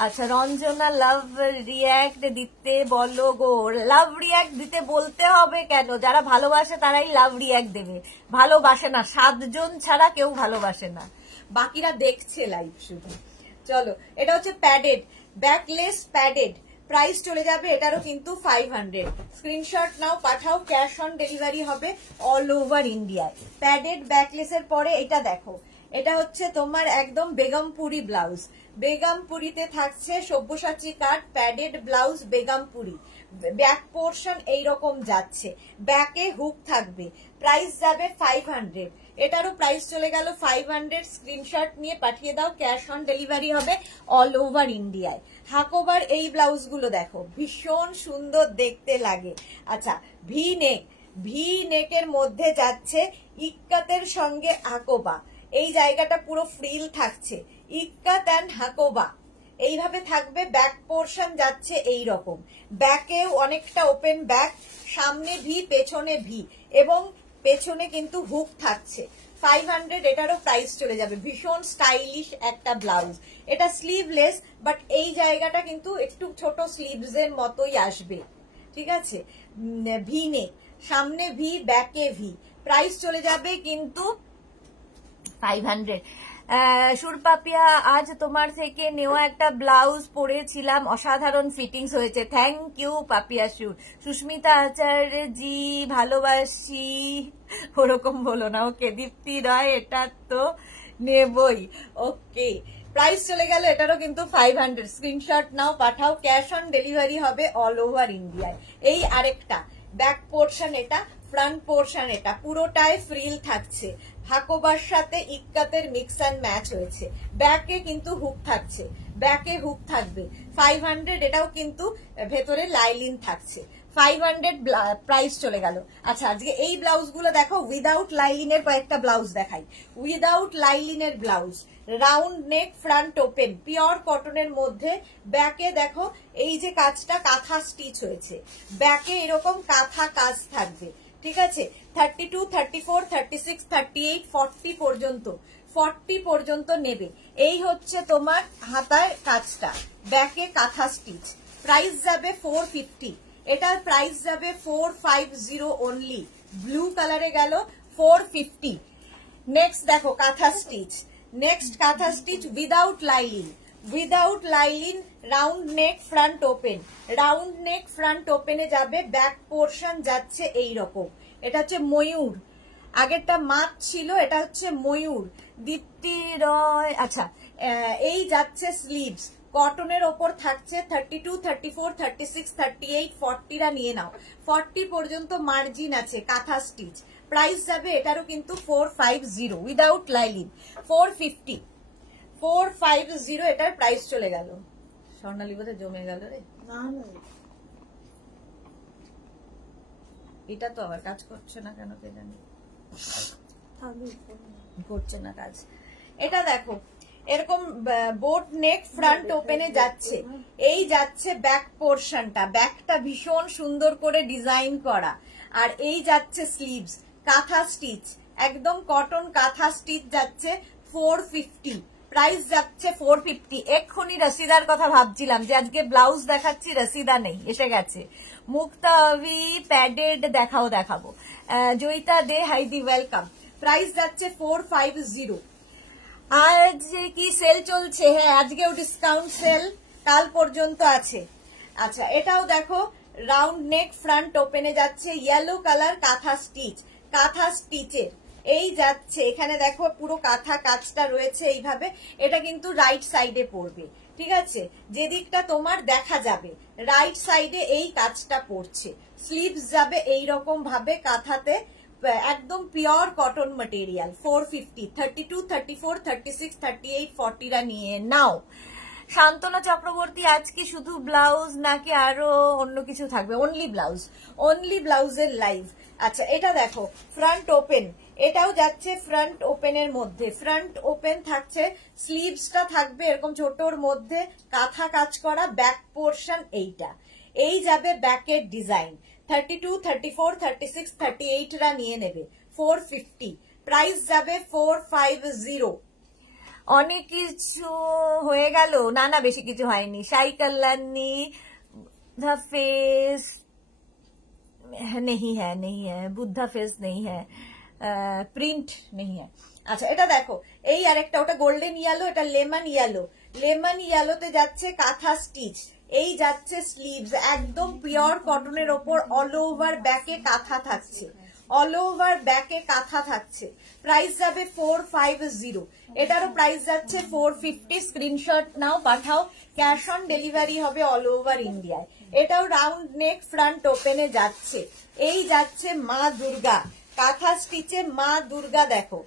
আচ্ছা, রঞ্জনা লাভ রিয়াক্ট দিতে বলো গো। লাভ রিয়াক্ট দিতে বলতে হবে কেন? যারা ভালোবাসে তারাই লাভ রিয়াক্ট দেবে, ভালোবাসে না 7 জন ছাড়া কেউ ভালোবাসে না, বাকিরা দেখছে লাইভ শুধু। চলো, এটা হচ্ছে প্যাডেড, ব্যাকলেস প্যাডেড, প্রাইস চলে যাবে এটারও কিন্তু 500। স্ক্রিনশট নাও, পাঠাও, ক্যাশ অন ডেলিভারি হবে অল ওভার ইন্ডিয়ায়। প্যাডেড ব্যাকলেসের পরে এটা দেখো, এটা হচ্ছে তোমার একদম বেগমপুরি ব্লাউজ। বেগমপুরিতে থাকছে Sabyasachi cut padded blouse Begampuri. Back portion এইরকম যাচ্ছে, ব্যাকে হুক থাকবে। প্রাইস যাবে 500। এটারও প্রাইস চলে গেল 500। স্ক্রিনশট নিয়ে পাঠিয়ে দাও, ক্যাশ অন ডেলিভারি হবে অল ওভার ইন্ডিয়ায়। হাকোবার এই ব্লাউজগুলো দেখো, ভীষণ সুন্দর দেখতে লাগে। আচ্ছা, ভি নেক, ভি নেকের মধ্যে যাচ্ছে ইক্কাতের সঙ্গে হাকোবা। এই জায়গাটা পুরো ফ্রিল থাকছে, ইক্কাত অ্যান্ড হাকোবা এইভাবে থাকবে। ব্যাক পোর্শন যাচ্ছে এই রকম, ব্যাকেও অনেকটা ওপেন ব্যাক, সামনে ভি পেছনে ভি এবং পেছনে কিন্তু হুক থাকছে। 500। এটারও প্রাইস চলে যাবে। ভীষণ স্টাইলিশ একটা ব্লাউজ। এটা স্লিভলেস, বাট এই জায়গাটা কিন্তু একটু ছোট স্লিভস এর মতোই আসবে, ঠিক আছে। ভি নেক, সামনে ভি ব্যাকে ভি। প্রাইস চলে যাবে কিন্তু 500। সুরপাপিয়া, আজ তোমার থেকে নেওয়া একটা ব্লাউজ পরেছিলাম, অসাধারণ ফিটিংস হয়েছে। থ্যাংক ইউ পাপিয়া সুর। সুস্মিতা আচার্য জি, ভালোবাসি। ওরকম বলো না, ওকে। দীপ্তি রয়, এটা তো নেবই। ওকে, প্রাইস চলে গেল এটারও কিন্তু 500। স্ক্রিনশট নাও, পাঠাও, ক্যাশ অন ডেলিভারি হবে অল ওভার ইন্ডিয়ায়। এই আরেকটা ব্যাক পোর্শন, এটা ফ্রন্ট পোর্শন, এটা পুরোটায় ফ্রিল থাকছে, হাকোবার সাথে ইক্কাতের মিক্স অ্যান্ড ম্যাচ হয়েছে। ব্যাকে কিন্তু হুক থাকছে, ব্যাকে হুক থাকবে। 500। এটাও কিন্তু ভেতরে লাইলিন থাকছে। 500 প্রাইস চলে গেল। আচ্ছা, আজকে এই ব্লাউজ গুলো দেখো, উইদাউট লাইলিনের কয়েকটা ব্লাউজ দেখাই। উইদাউট লাইলিনের blouse, round neck, front open, pure কটনের মধ্যে। ব্যাকে দেখো এই যে কাজটা কাঁথা স্টিচ হয়েছে, ব্যাকে এরকম কাঁথা কাজ থাকবে, ঠিক আছে। 32, 34, 36, 38, 40 পর্যন্ত, 40 পর্যন্ত নেবে। এই হচ্ছে তোমার হাতার কাজটা, ব্যাকে কাঁথা স্টিচ। প্রাইস যাবে 450। এটার প্রাইস যাবে 450 অনলি। ব্লু কালারে গেল 450। নেক্সট দেখো কাঁথা স্টিচ, নেক্সট কাঁথা stitch without lining, without lining, round neck, front open. Round neck, front ওপেনে যাবে, ব্যাক পোর্শন যাচ্ছে এই রকম। এটা হচ্ছে ময়ূর, আগেরটা মাছ ছিল, এটা হচ্ছে ময়ূর। দীপ্তি রয়, আচ্ছা, এই যাচ্ছে স্লিভস, কটনের ওপর থাকছে। 32, 34, 36, 38, 40রা নিয়ে নাও। 40 পর্যন্ত মার্জিন আছে, কাঁথা স্টিচ। প্রাইস যাবে এটারও কিন্তু 450 উইদাউট লাইলিন। 450, 450 এটার প্রাইস চলে গেল। স্বর্ণালী বোধহয় জমে গেল রে। এটা তো আবার কাজ করছে না কেন কে জানি, করছে না কাজ। এটা দেখো এরকম বোট নেক, ফ্রন্ট ওপেনে যাচ্ছে। এই যাচ্ছে ব্যাক পোর্শনটা, ব্যাকটা ভীষণ সুন্দর করে ডিজাইন করা। আর এই যাচ্ছে স্লিভস, কাঁথা স্টিচ, একদম কটন কাঁথা স্টিচ যাচ্ছে। 450 প্রাইস যাচ্ছে। 450। এক্ষুনি রসিদার কথা ভাবছিলাম যে আজকে ব্লাউজ দেখাচ্ছি, রসিদা নেই, এসে গেছে। মুক্তাবি প্যাডেড দেখাও, দেখাবো। জয়িতা দে, হাইদি ওয়েলকাম। প্রাইস যাচ্ছে 450। আজ কি সেল চলছে? হ্যাঁ, আজকেও ডিসকাউন্ট সেল কাল পর্যন্ত আছে। আচ্ছা, এটাও দেখো রাউন্ড নেক, ফ্রন্ট ওপেনে যাচ্ছে, ইয়েলো কালার কাঁথা স্টিচ, কাঁথা স্টিচের এই যাচ্ছে। এখানে দেখো পুরো কাঁথা কাজটা রয়েছে এইভাবে। এটা কিন্তু রাইট সাইডে পড়বে, ঠিক আছে, যেদিকটা তোমার দেখা যাবে রাইট সাইডে এই কাজটা পড়ছে। স্লিভস যাবে এইরকম ভাবে কাঁথাতে, একদম পিওর কটন মেটেরিয়াল। 450। 32, 34, 36, 38, 40রা নিয়ে নাও। শান্তনা চক্রবর্তী, আজ কি শুধু ব্লাউজ নাকি আরো অন্য কিছু থাকবে? অনলি ব্লাউজ, অনলি ব্লাউজের লাইভ। আচ্ছা, এটা দেখো ফ্রন্ট ওপেন, এটাও যাচ্ছে ফ্রন্ট ওপেনের মধ্যে। ফ্রন্ট ওপেন থাকছে, স্লিভসটা থাকবে এরকম ছোটর মধ্যে, কাঁথা কাজ করা। ব্যাক পোর্শন এইটা, এই যাবে ব্যাকের ডিজাইন। 32, 34, 36, 38রা নিয়ে নেবে। 450 প্রাইস যাবে। 450। অনেক কিছু হয়ে গেল? না না, বেশি কিছু হয়নি। সাই কল্যাণী, बुद्धा फेस नहीं है, नहीं है, बुद्धा फेस नहीं है, প্রিন্ট नहीं है। আচ্ছা, এটা দেখো এই আরেকটা, ওটা গোল্ডেন ইয়েলো, এটা লেমন ইয়েলো। লেমন ইয়েলোতে যাচ্ছে কাঁথা স্টিচ, এই যাচ্ছে স্লিভস, একদম পিওর কটনের ওপর অল ওভার ব্যাকে কাঁথা থাকছে, অল ওভার ব্যাকে কাঁথা থাকছে। প্রাইস যাবে 450, এটারও প্রাইস যাচ্ছে 450। স্ক্রিনশট নাও, পাঠাও, ক্যাশ অন ডেলিভারি হবে অল ওভার ইন্ডিয়ায়। এটাও রাউন্ড নেক ফ্রন্ট ওপেনে যাচ্ছে। এই যাচ্ছে মা দুর্গা, কাঁথা স্টিচে মা দুর্গা, দেখো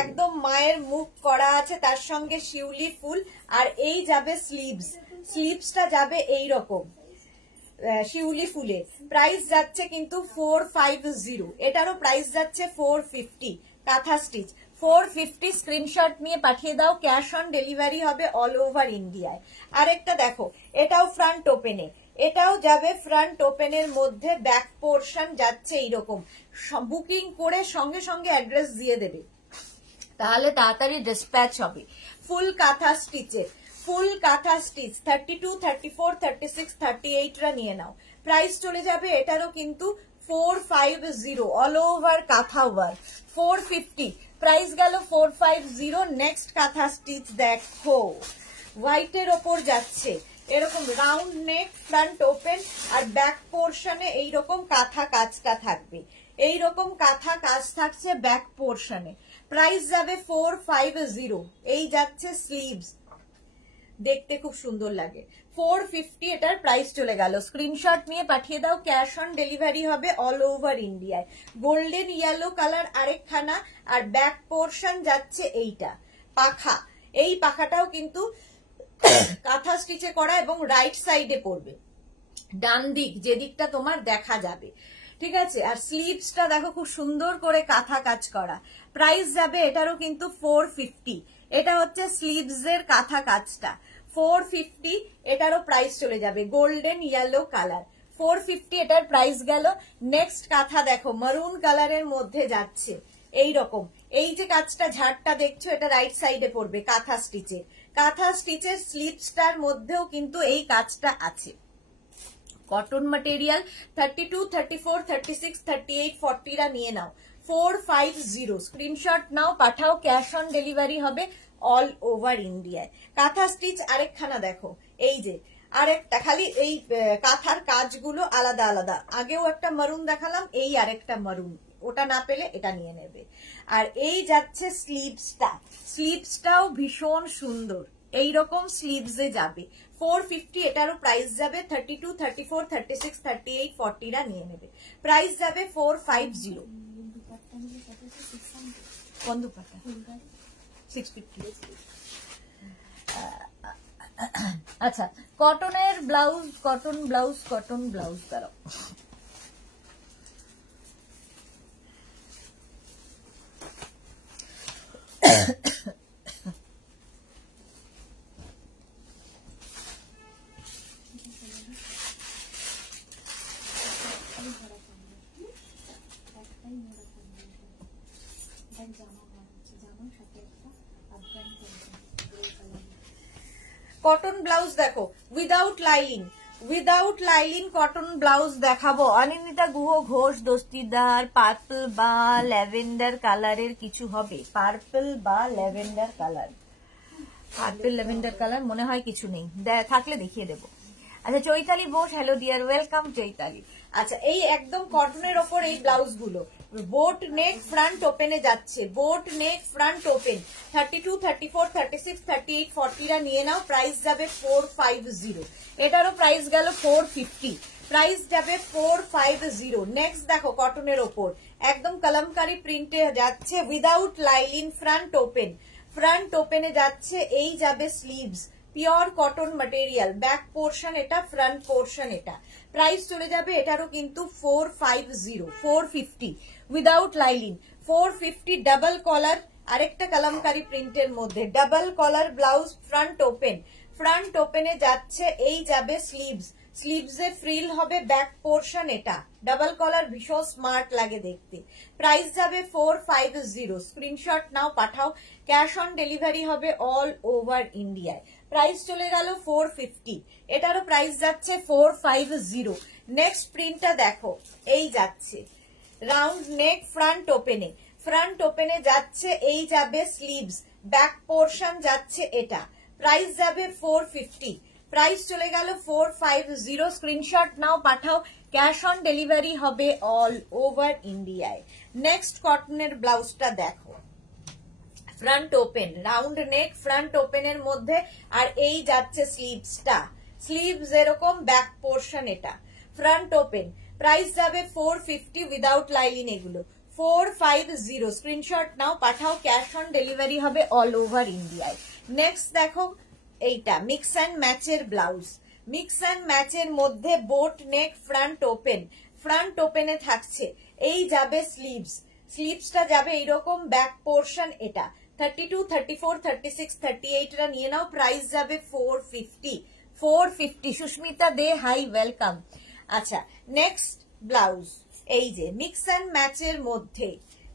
একদম মায়ের মুখ করা আছে, তার সঙ্গে শিউলি ফুল। আর এই যাবে স্লিভস, স্লিভসটা যাবে এই রকম শিউলি ফুলে। প্রাইস যাচ্ছে কিন্তু 450, এটারও প্রাইস যাচ্ছে 450। কাঁথা স্টিচ 450। স্ক্রিনশট নিয়ে পাঠিয়ে দাও, ক্যাশ অন ডেলিভারি হবে অল ওভার ইন্ডিয়ায়। আরেকটা দেখো, এটাও ফ্রন্ট ওপেনে, এটাও যাবে ফ্রন্ট ওপেনের মধ্যে, ব্যাক পোর্শন যাচ্ছে এইরকম। বুকিং করে সঙ্গে সঙ্গে অ্যাড্রেস দিয়ে দেবে, তাহলে তাড়াতাড়ি ডিসপ্যাচ হবে। ফুল কাঁথা স্টিচের, ফুল কাঁথা স্টিচ 32, 34, 36, 38 রা নিয়ে নাও। প্রাইস চলে যাবে এটারও কিন্তু 450, অল ওভার কাঁথা ওয়ার্ক 450। প্রাইস গেল 450। নেক্সট কাঁথা স্টিচ দেখো, হোয়াইটের ওপর যাচ্ছে, এরকম রাউন্ড নেক ফ্রন্ট ওপেন, আর ব্যাক পোর্শনে এইরকম কাঁথা কাজটা থাকবে, এইরকম কাঁথা কাজ থাকছে ব্যাক পোর্শনে। প্রাইস যাবে 450। এই যাচ্ছে স্লিভস, দেখতে খুব সুন্দর লাগে, 450 এটার প্রাইস চলে গেল। স্ক্রিনশট নিয়ে পাঠিয়ে দাও, ক্যাশ অন ডেলিভারি হবে অল ওভার ইন্ডিয়ায়। গোল্ডেন ইয়েলো কালার আরেকখানা, আর ব্যাক পোর্শন যাচ্ছে এইটা পাখা। এই পাখাটাও কিন্তু কাঁথা স্টিচে করা এবং রাইট সাইডে পড়বে, ডান দিক যে দিকটা তোমার দেখা যাবে, ঠিক আছে। আর স্লিভসটা দেখো খুব সুন্দর করে কাঁথা কাজ করা। প্রাইস যাবে এটারও কিন্তু 450। এটা হচ্ছে স্লিভস এর কাঁথা কাজটা 450, এটারও প্রাইস চলে যাবে। গোল্ডেন ইয়েলো কালার 450, এটার প্রাইস গেল। নেক্সট কাঁথা দেখো, মারুন কালারের মধ্যে যাচ্ছে এইরকম। এই যে কাজটা ঝাড়টা দেখছো, এটা রাইট সাইডে পড়বে কাঁথা স্টিচে। কাঁথা স্টিচের স্লিভসটার মধ্যেও কিন্তু এই কাজটা আছে। কটন ম্যাটেরিয়াল 32, 34, 36, 38, 40 রা নিয়ে নাও। 450। স্ক্রিনশট নাও, পাঠাও, ক্যাশ অন ডেলিভারি হবে অল ওভার ইন্ডিয়ায়। কাঁথা স্টিচ আরেকখানা দেখো, এই যে আরেকটা, খালি এই কাঁথার কাজগুলো আলাদা আলাদা। আগেও একটা মারুন দেখালাম, এই আরেকটা মারুন, ওটা না পেলে এটা নিয়ে নেবে। আর এই যাচ্ছে স্লিভসটা, স্লিভসটাও ভীষণ সুন্দর, এইরকম স্লিভসে যাবে 450। এটারও প্রাইস যাবে 32, 34, 36, 38, 40 রা নিয়ে নেবে। প্রাইস যাবে 450। কোন দুপাট্টা? 650। আচ্ছা, কটনের blouse, cotton blouse, cotton blouse দাঁড়াও। কটন ব্লাউজ দেখো, উইদাউট লাইলিং, উইদাউট লাইলিং কটন ব্লাউজ দেখাবো। অনিন্দিতা গুহ ঘোষ দস্তিদার। পার্পল বা ল্যাভেন্ডার কালারের কিছু হবে, পার্পল বা lavender colour, purple lavender colour মনে হয় কিছু নেই, থাকলে দেখিয়ে দেবো। আচ্ছা, Chaitali Bose, hello dear, welcome Chaitali. আচ্ছা, এই একদম কটনের ওপর এই ব্লাউজ গুলো বোট নেক ফ্রন্ট ওপেনে যাচ্ছে, বোট নেক ফ্রন্ট ওপেন 32, 34, 36, 38, 40 রা নিয়ে নাও। প্রাইস যাবে 450। এটারও প্রাইস গেল 450, প্রাইস যাবে 450। নেক্সট দেখো, কটনের ওপর একদম কলমকারি প্রিন্টে যাচ্ছে, without lining, front open, front ওপেনে যাচ্ছে। এই যাবে sleeves, pure cotton material, back portion এটা, ফ্রন্ট পোর্শন এটা। প্রাইস চলে যাবে এটারও কিন্তু 450, 450 উইদাউট লাইলিন, 450। ডাবল কলার, আরেকটা কলমকারি প্রিন্টের মধ্যে ডাবল কলার ব্লাউজ, ফ্রন্ট ওপেন, ফ্রন্ট ওপেনে যাচ্ছে। এই যাবে স্লিভস, স্লিভসে ফ্রিল হবে, ব্যাক পোর্শন এটা, ডাবল কলার, ভীষণ স্মার্ট লাগে দেখতে। প্রাইস যাবে 450। স্ক্রিনশট নাও, পাঠাও, ক্যাশ অন ডেলিভারি হবে অল ওভার ইন্ডিয়ায়। প্রাইস চলে গেল 450, এটারও প্রাইস যাচ্ছে 450। নেক্সট প্রিন্টটা দেখো, এই যাচ্ছে রাউন্ড নেক ফ্রন্ট ওপেনে, ফ্রন্ট ওপেনে যাচ্ছে। এই যাবে স্লিভস, ব্যাক পোর্শন যাচ্ছে এটা। প্রাইস যাবে 450, প্রাইস চলে গেল 450। স্ক্রিনশট নাও, পাঠাও, ক্যাশ অন ডেলিভারি হবে অল ওভার ইন্ডিয়ায়। নেক্সট কটনের ব্লাউজটা দেখো, front open, round neck, front ওপেনের মধ্যে, আর এই যাচ্ছে স্লিভসটা, স্লিভস এরকম, ব্যাক পোর্শন এটা, ফ্রন্ট ওপেন। প্রাইস যাবে 450 উইদাউট লাইলিন, এগুলো 450। স্ক্রিনশট নাও, পাঠাও, ক্যাশ অন ডেলিভারি হবে অল ওভার ইন্ডিয়ায়। নেক্সট দেখো এইটা মিক্স অ্যান্ড ম্যাচের ব্লাউজ, মিক্স অ্যান্ড ম্যাচের মধ্যে boat neck, front open, front ওপেনে থাকছে, এই যাবে স্লিভস, স্লিভসটা যাবে এইরকম, ব্যাক পোর্শন এটা, 32, 34, 36, 38 রা নিয়ে নাও। প্রাইস যাবে 450, 450। সুস্মিতা দে, হাই, ওয়েলকাম। আচ্ছা, নেক্সট ব্লাউজ, এই যে মিক্স অ্যান্ড ম্যাচের মধ্যে,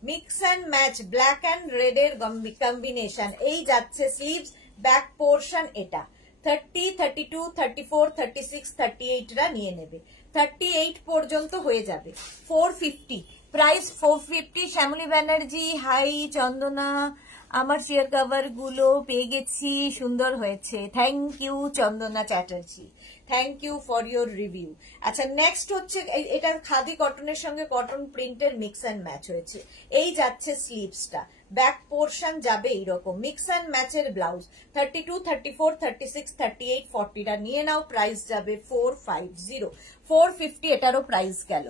mix and match black and red এর কম্বিনেশন, এই যাচ্ছে স্লিভস, ব্যাক পোর্শন এটা, 30, 32, 34, 36, 38 রা নিয়ে নেবে, 38 পর্যন্ত হয়ে যাবে, 450। প্রাইস 450। শ্যামলী ব্যানার্জি, হাই। চন্দনা, আমার চেয়ার কভার গুলো পেয়ে গেছি, সুন্দর হয়েছে, thank you Chandana Chatterjee, thank you for your review. আচ্ছা, নেক্সট হচ্ছে এটা খাদি কটনের সঙ্গে কটন প্রিন্টের মিক্স অ্যান্ড ম্যাচ হয়েছে, এই যাচ্ছে স্লিভসটা, ব্যাক পোর্শন যাবে এইরকম, মিক্স অ্যান্ড ম্যাচের ব্লাউজ, 32, 34, 36, 38, 40 টা নিয়ে নাও। প্রাইস যাবে 450, 450 এটারও প্রাইস গেল।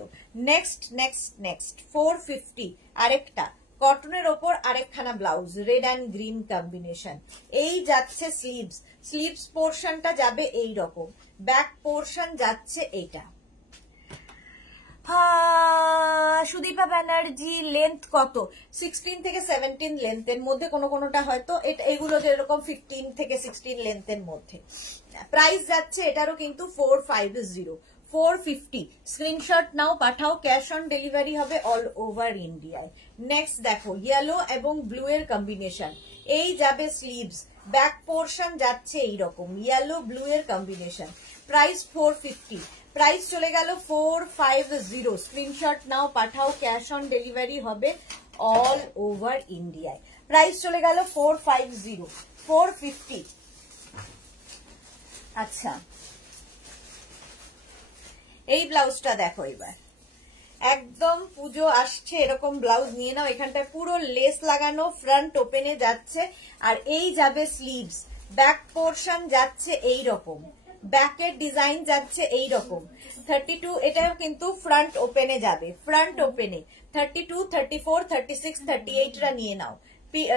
নেক্সট নেক্সট নেক্সট 450 আরেকটা কটনের ওপর আরেকখানা blouse, red and green combination, এই যাচ্ছে স্লিভস, স্লিভস পোর্শনটা যাবে এই রকম, ব্যাক পোর্শন যাচ্ছে এইটা। সুদীপা ব্যানার্জি, লেন্থ কত? 16 থেকে 17 লেন্থের মধ্যে, কোনোটা হয়তো এগুলো যেরকম 15 থেকে 16 লেন্থের মধ্যে। প্রাইস যাচ্ছে এটারও কিন্তু 450, 450। স্ক্রিনশট নাও, পাঠাও, ক্যাশ অন ডেলিভারি হবে অল ওভার ইন্ডিয়ায়। নেক্সট দেখো ইয়েলো এবং ব্লু এর কম্বিনেশন, এই যাবে স্লিভস, ব্যাক পোর্শন যাচ্ছে এইরকম, ইয়েলো ব্লু এর কম্বিনেশন, প্রাইস 450। প্রাইস চলে গেল 450। স্ক্রিনশট নাও, পাঠাও, ক্যাশ অন ডেলিভারি হবে অল ওভার ইন্ডিয়ায়। প্রাইস চলে গেল 450, 450। আচ্ছা, এই ব্লাউজটা দেখো এবার, একদম পুজো আসছে এরকম ব্লাউজ নিয়ে নাও, এখানটায় পুরো লেস লাগানো, ফ্রন্ট ওপেনে যাচ্ছে, আর এই যাবে স্লিভস, ব্যাক পোর্শন যাচ্ছে এই রকম, ব্যাকের ডিজাইন যাচ্ছে এই রকম, 32, এটাও কিন্তু ফ্রন্ট ওপেনে যাবে, ফ্রন্ট ওপেনে 32, 34, 36, 38 রা নিয়ে নাও।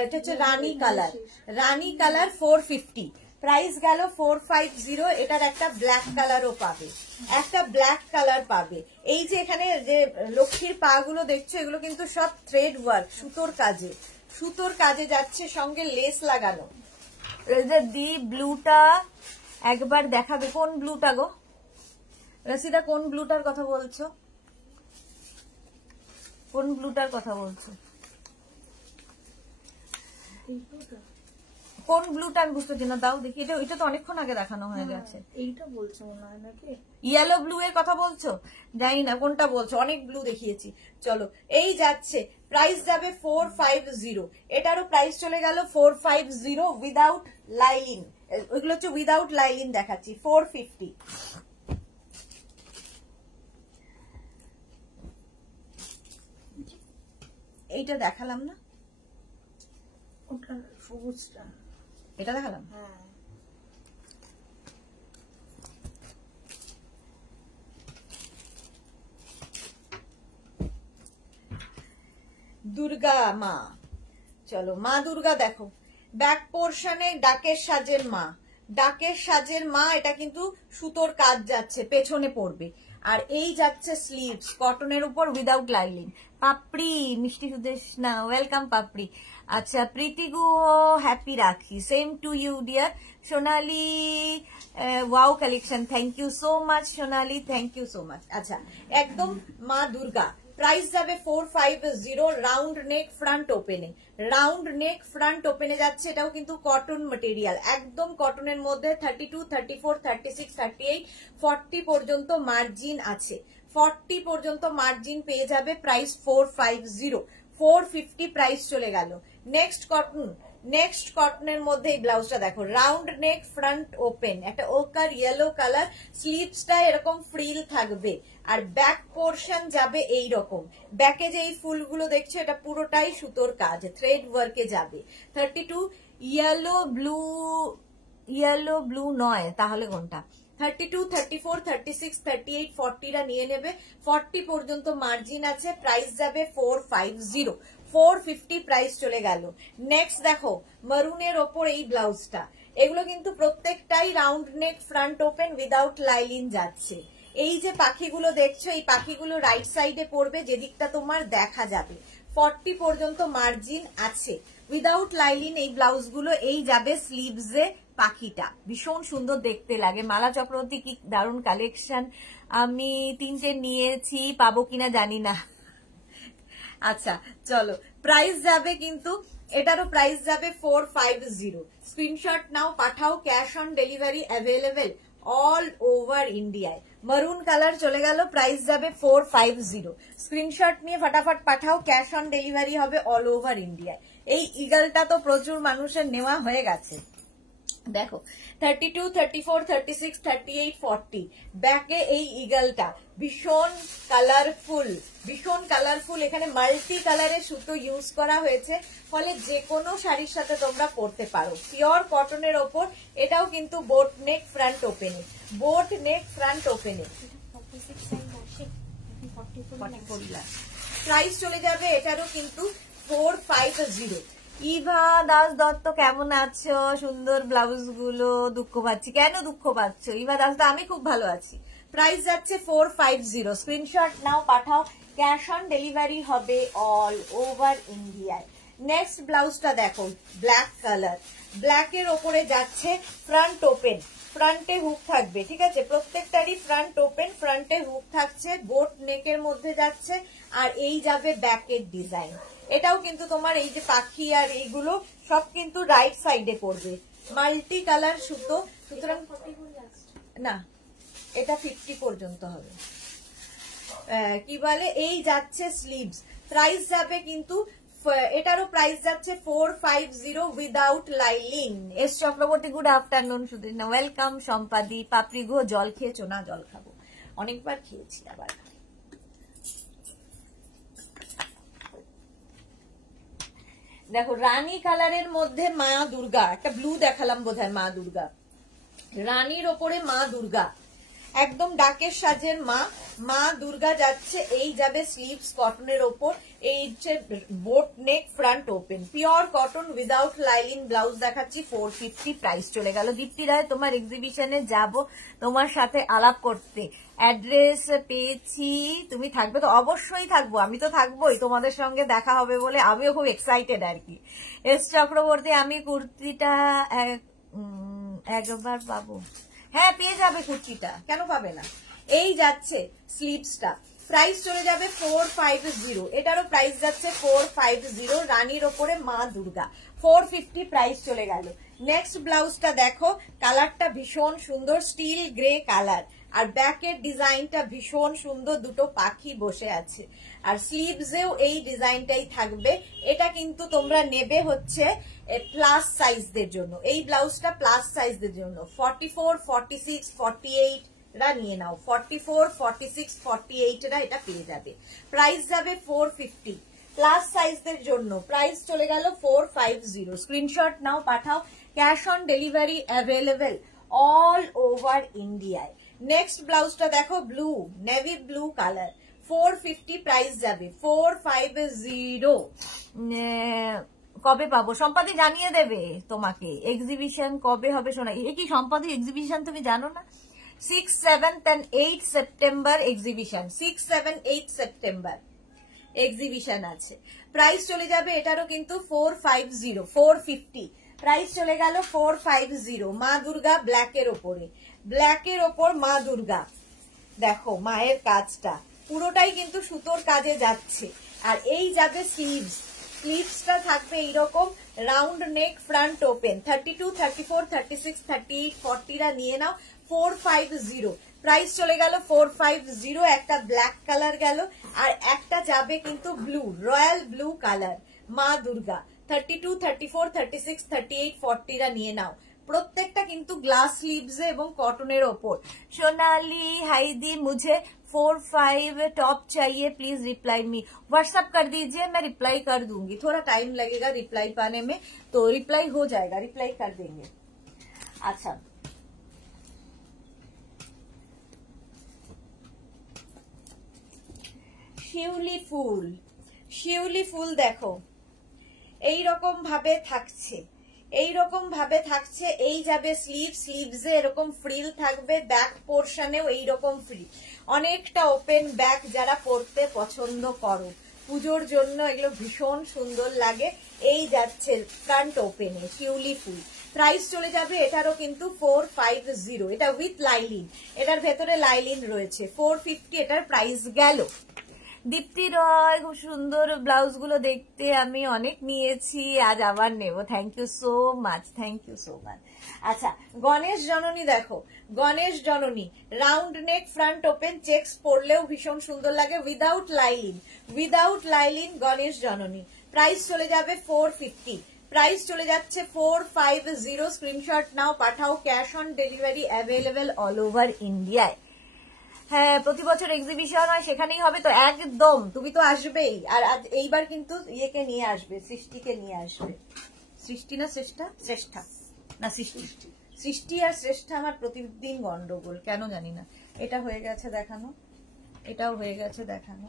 এটা হচ্ছে রানী কালার, রানী কালার 450। প্রাইস গেল 450। এটার একটা ব্ল্যাক কালারও পাবে, একটা ব্ল্যাক কালার পাবে। এই যে এখানে যে লক্ষ্মীর পা গুলো দেখছো, এগুলো কিন্তু সব থ্রেড ওয়ার্ক, সুতোর কাজে, সুতোর কাজে যাচ্ছে, সঙ্গে লেস লাগানো। দি ব্লুটা একবার দেখাবে, কোন ব্লুটা গো রসিদা, কোন ব্লুটার কথা বলছো, কোন ব্লুটার কথা বলছো, কোন ব্লুটা আমি বুঝতে পারছি না, দাও দেখি। এটা তো অনেকক্ষণ আগে দেখানো হয়ে গেছে, এইটা বলছো মনে হয় নাকি? ইয়েলো ব্লু এর কথা বলছো? জানি না কোনটা বলছো, অনেক ব্লু দেখিয়েছি। চলো, এই যাচ্ছে, প্রাইস যাবে 450। এটারও প্রাইস চলে গেল 450 উইদাউট লাইলিন, ওইগুলো হচ্ছে উইদাউট লাইলিন দেখাচ্ছি, 450। এইটা দেখালাম না, ওটা সবুজটা, এটা দেখালাম। হ্যাঁ, দুর্গা মা, চলো মা দুর্গা দেখো, ব্যাক পোর্শনে ডাকের সাজের মা, ডাকের সাজের মা, এটা কিন্তু সুতোর কাজ যাচ্ছে, পেছনে পড়বে, আর এই যাচ্ছে স্লিভস, কটনের উপর উইদাউট লাইলিন। পাপড়ি, মিষ্টি সুদেশ না, ওয়েলকাম পাপড়ি। আচ্ছা, Preeti Guha, happy Rakhi, same to you dear. Sonali, wow collection, thank you so much Sonali, thank you so much. আচ্ছা, একদম মা দুর্গা, প্রাইস যাবে 450, রাউন্ড নেক, ফ্রন্ট ওপেনে, রাউন্ড নেক, ফ্রন্ট ওপেনে যাচ্ছে, এটাও কিন্তু কটন মেটেরিয়াল, একদম কটনের মধ্যে, 32, 34, 36, 38, 40 পর্যন্ত মার্জিন আছে, 40 পর্যন্ত মার্জিন পেয়ে যাবে। প্রাইস 450, 450 প্রাইস চলে গেল। নেক্সট কটন, নেক্সট কটনের মধ্যে এই ব্লাউজটা দেখো, রাউন্ড নেক, ফ্রন্ট ওপেন, একটা ওকার ইয়েলো কালার, স্লিভসটা এরকম ফ্রিল থাকবে, আর ব্যাক পোর্শন যাবে এই রকম। ব্যাকে যে এই ফুলগুলো দেখছো এটা পুরোটাই সুতোর কাজ, থ্রেড ওয়ার্কে যাবে। 32 ইয়েলো ব্লু নয়, তাহলে কোনটা? 32, 34, 36, 38, 40টা নিয়ে নেবে। 40 পর্যন্ত মার্জিন আছে, প্রাইস যাবে 450, 450 প্রাইস চলে গেল। নেক্সট দেখো মারুনের ওপর এই ব্লাউজটা, এগুলো কিন্তু প্রত্যেকটাই round neck, front open, without lining যাচ্ছে। এই যে পাখিগুলো দেখছো, এই পাখিগুলো রাইট সাইডে পড়বে, যেদিকটা তোমার দেখা যাবে। 40 পর্যন্ত মার্জিন আছে, উইদাউট লাইলিন এই ব্লাউজগুলো। এই যাবে স্লিভসে পাখিটা, ভীষণ সুন্দর দেখতে লাগে। মালা চক্রবর্তী কি দারুণ কালেকশন, আমি 3টে নিয়েছি, পাবো কিনা জানি না। আচ্ছা চলো, প্রাইস যাবে কিন্তু এটারও প্রাইস যাবে 450। স্ক্রিনশট নাও, পাঠাও, cash on delivery available all over ইন্ডিয়ায়। মারুন কালার চলে গেল, প্রাইস যাবে 450। স্ক্রিনশট নিয়ে ফটাফট পাঠাও, ক্যাশ অন ডেলিভারি হবে অল ওভার ইন্ডিয়ায়। এই ইগলটা তো প্রচুর মানুষের নেওয়া হয়ে গেছে। দেখো 32, 34, 36, 38, 40 ব্যাকে এই ইগলটা ভীষণ কালারফুল, ভীষণ কালারফুল। এখানে মাল্টি কালারের সুতো ইউজ করা হয়েছে, ফলে যে কোনো শাড়ির সাথে তোমরা পরতে পারো। পিওর কটনের ওপর, এটাও কিন্তু বোট নেক, ফ্রন্ট ওপেনে, বোট নেক, ফ্রন্ট ওপেনে। প্রাইস চলে যাবে এটারও কিন্তু 450। ইভা দাস দত্ত কেমন আছো? সুন্দর ব্লাউজ গুলো, দুঃখ পাচ্ছি। কেন দুঃখ পাচ্ছ ইভা দাস? আমি খুব ভালো আছি। প্রাইস যাচ্ছে 450। স্ক্রিনশট নাও, পাঠাও, ক্যাশ অন ডেলিভারি হবে অল ওভার ইন্ডিয়ায়। নেক্সট ব্লাউজটা দেখো, ব্ল্যাক কালার, ব্ল্যাকের ওপরে যাচ্ছে ফ্রন্ট ওপেন, ফ্রন্টে হুক থাকবে, ঠিক আছে? প্রত্যেকটারই ফ্রন্ট ওপেন, ফ্রন্টে হুক থাকছে, বোট নেকের মধ্যে যাচ্ছে, আর এই যাবে ব্যাকের ডিজাইন। এটাও কিন্তু তোমার এই যে পাখি আর এইগুলো সব কিন্তু রাইট সাইডে পড়বে, মাল্টি কালার সুতো, সুতরাং না এটা 50 পর্যন্ত হবে। কি বলে, এই যাচ্ছে স্লিভস, প্রাইস যাবে কিন্তু এটারও প্রাইস যাচ্ছে 450 without lining. S Chakraborty good afternoon, Sudina welcome. Sampadi Papri গো, জল খেয়েছো? না, জল খাবো, অনেকবার খেয়েছি আবার। দেখো রানী কালারের মধ্যে মা দুর্গা, একটা ব্লু দেখালাম বোধহয়, মা দুর্গা, রানীর ওপরে মা দুর্গা, একদম ডাকের সাজের মা, মা দুর্গা যাচ্ছে। এই যাবে স্লিভস কটনের ওপর, এই হচ্ছে boat neck, front open, pure cotton without lining blouse দেখাচ্ছি 450। প্রাইস চলে গেল। দীপ্তি রায়, তোমার এক্সিবিশনে যাব তোমার সাথে আলাপ করতে, অ্যাড্রেস পেয়েছি, তুমি থাকবে তো? অবশ্যই থাকবো, আমি তো থাকবোই, তোমাদের সঙ্গে দেখা হবে বলে আমিও খুব এক্সাইটেড আর কি। এস চক্রবর্তী, আমি কুর্তিটা একবার পাবো? হ্যাঁ পেয়ে যাবে কুর্তিটা, কেন পাবে না? এই যাচ্ছে স্লিভসটা, প্রাইস চলে যাবে 450। এটারও প্রাইস যাচ্ছে 450, রানীর ওপরে মা দুর্গা, 450 প্রাইস চলে গেল। নেক্সট ব্লাউজটা দেখো, কালারটা ভীষণ সুন্দর, স্টিল গ্রে কালার, আর ব্যাকের ডিজাইনটা ভীষণ সুন্দর, দুটো পাখি বসে আছে, আর স্লিভসেও এই ডিজাইনটাই থাকবে। এটা কিন্তু তোমরা নেবে হচ্ছে প্লাস সাইজদের জন্য, এই ব্লাউজটা প্লাস সাইজদের জন্য। 44, 46, 48 রা নিয়ে নাও, 44, 46, 48 রা এটা পেয়ে যাবে। প্রাইস যাবে 450 প্লাস সাইজদের জন্য। প্রাইস চলে গেল 450। স্ক্রিনশট নাও, পাঠাও, cash on delivery available all over ইন্ডিয়ায়। নেক্সট ব্লাউজটা দেখো, blue, navy blue colour, 450 price যাবে 450। কবে পাবো? সম্পাদি জানিয়ে দেবে তোমাকে। এক্সিবিশন কবে হবে শোনা? এ কি সম্পাদি এক্সিবিশন তুমি জানো না? 6, 7 and 8 September exhibition, 6, 7, 8 September exhibition আছে। প্রাইস চলে যাবে এটারও কিন্তু 450, 450 প্রাইস চলে গেল 450। মা দুর্গা ব্ল্যাকের ওপরে, ব্ল্যাকের ওপর মা দুর্গা, দেখো মায়ের কাজটা পুরোটাই কিন্তু সুতোর কাজে যাচ্ছে, আর এই যাবে স্লিভস, স্লিভসটা থাকবে এইরকম রাউন্ড নেক, ফ্রন্ট ওপেন। 32, 34, 36, 38, 40 রা নিয়ে নাও, 450 প্রাইস চলে গেল 450। একটা ব্ল্যাক কালার গেল, আর একটা যাবে কিন্তু ব্লু, রয়্যাল ব্লু কালার, মা দুর্গা, 32, 34, 36, 38, 40 রা নিয়ে নাও। প্রত্যেকটা কিন্তু গ্লাস স্লিভস এবং কটনের ওপর। সোনালি हाइदी मुझे 4-5 टॉप चाहिए, प्लीज रिप्लाई मी। व्हाट्सएप कर दीजिए, मैं रिप्लाई कर दूंगी। थोड़ा टाइम लगेगा रिप्लाई पाने में, तो रिप्लाई हो जाएगा, रिप्लाई कर देंगे। अच्छा, শিউলি ফুল, শিউলি ফুল দেখো এইরকম ভাবে থাকছে, এইরকম ভাবে থাকছে। এই যাবে স্লিভ, স্লিভসে এরকম ফ্রিল থাকবে, ব্যাক পোর্শনেও এইরকম ফ্রিল, অনেকটা ওপেন ব্যাক। যারা পরতে পছন্দ করো পুজোর জন্য এগুলো ভীষণ সুন্দর লাগে। এই যাচ্ছে ফ্রন্ট ওপেনে শিউলি ফুল। প্রাইস চলে যাবে এটারও কিন্তু 450, এটা উইথ লাইলিন, এটার ভেতরে লাইলিন রয়েছে। 450 এটার প্রাইস গেল। দীপ্তি রয়, খুব সুন্দর ব্লাউজ গুলো দেখতে, আমি অনেক নিয়েছি, আজ আবার নেব। Thank you so much, thank you so much. আচ্ছা, গণেশ জননী দেখো, Ganesh Janani round neck, front open, checks পরলেও ভীষণ সুন্দর লাগে, without lining, without lining Ganesh Janani. Price চলে যাবে 450, প্রাইস চলে যাচ্ছে 450। স্ক্রিনশট নাও, পাঠাও, cash on delivery available all over ইন্ডিয়ায়। হ্যাঁ, প্রতি বছর এক্সিবিশন হয়, সেখানেই হবে তো, একদম তুমি তো আসবেই। আর এইবার কিন্তু ইয়েকে নিয়ে আসবে, সৃষ্টিকে নিয়ে আসবে। সৃষ্টি না শ্রেষ্ঠা, শ্রেষ্ঠা না সৃষ্টি, সৃষ্টি আর শ্রেষ্ঠা আমার প্রতিদিন গন্ডগোল, কেন জানি না। এটা হয়ে গেছে দেখানো, এটাও হয়ে গেছে দেখানো।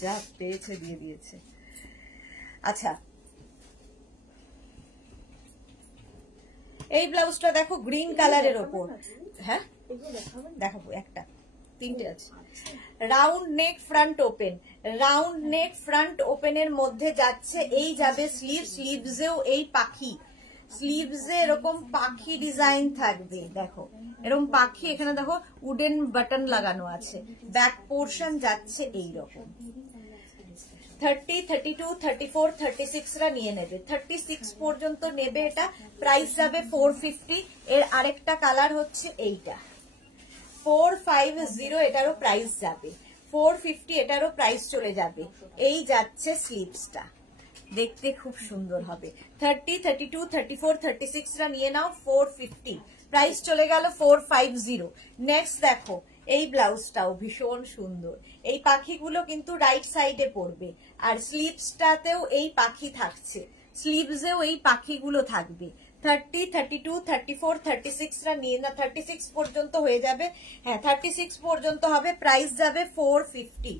যা পেয়েছে দিয়ে দিয়েছে। আচ্ছা, এই ব্লাউজটা দেখো গ্রিন কালারের ওপর। হ্যাঁ দেখাবো, একটা তিনটে আছে। Round neck, front open, round neck front ওপেনের মধ্যে যাচ্ছে। এই যাবে স্লিভ, স্লিভসেও এই পাখি, স্লিভসে এরকম পাখি ডিজাইন থাকবে। দেখো এরকম পাখি, এখানে দেখো উডেন বাটন লাগানো আছে। ব্যাক পোর্শন যাচ্ছে এইরকম। 30, 32, 34, 36 রা নিয়ে নেবে, 36 পর্যন্ত নেবে। এটা প্রাইস যাবে 450। এর আরেকটা কালার হচ্ছে এইটা 450, এটারও প্রাইস যাবে 450, এটারও প্রাইস চলে যাবে। এই যাচ্ছে স্লিভসটা, দেখতে খুব সুন্দর হবে। 30, 32, 34, 36 রা নিয়ে নাও, 450, প্রাইস চলে গেল 450। নেক্সট দেখো এই ব্লাউজটাও ভীষণ সুন্দর। এই পাখিগুলো কিন্তু রাইট সাইডে পড়বে, আর স্লিভসটাতেও এই পাখি থাকছে, স্লিভসেও এই পাখিগুলো থাকবে। 30, 32, 34, 36 রা নিয়ে না, 36 পর্যন্ত হয়ে যাবে। হ্যাঁ 36 পর্যন্ত হবে। প্রাইস যাবে 450,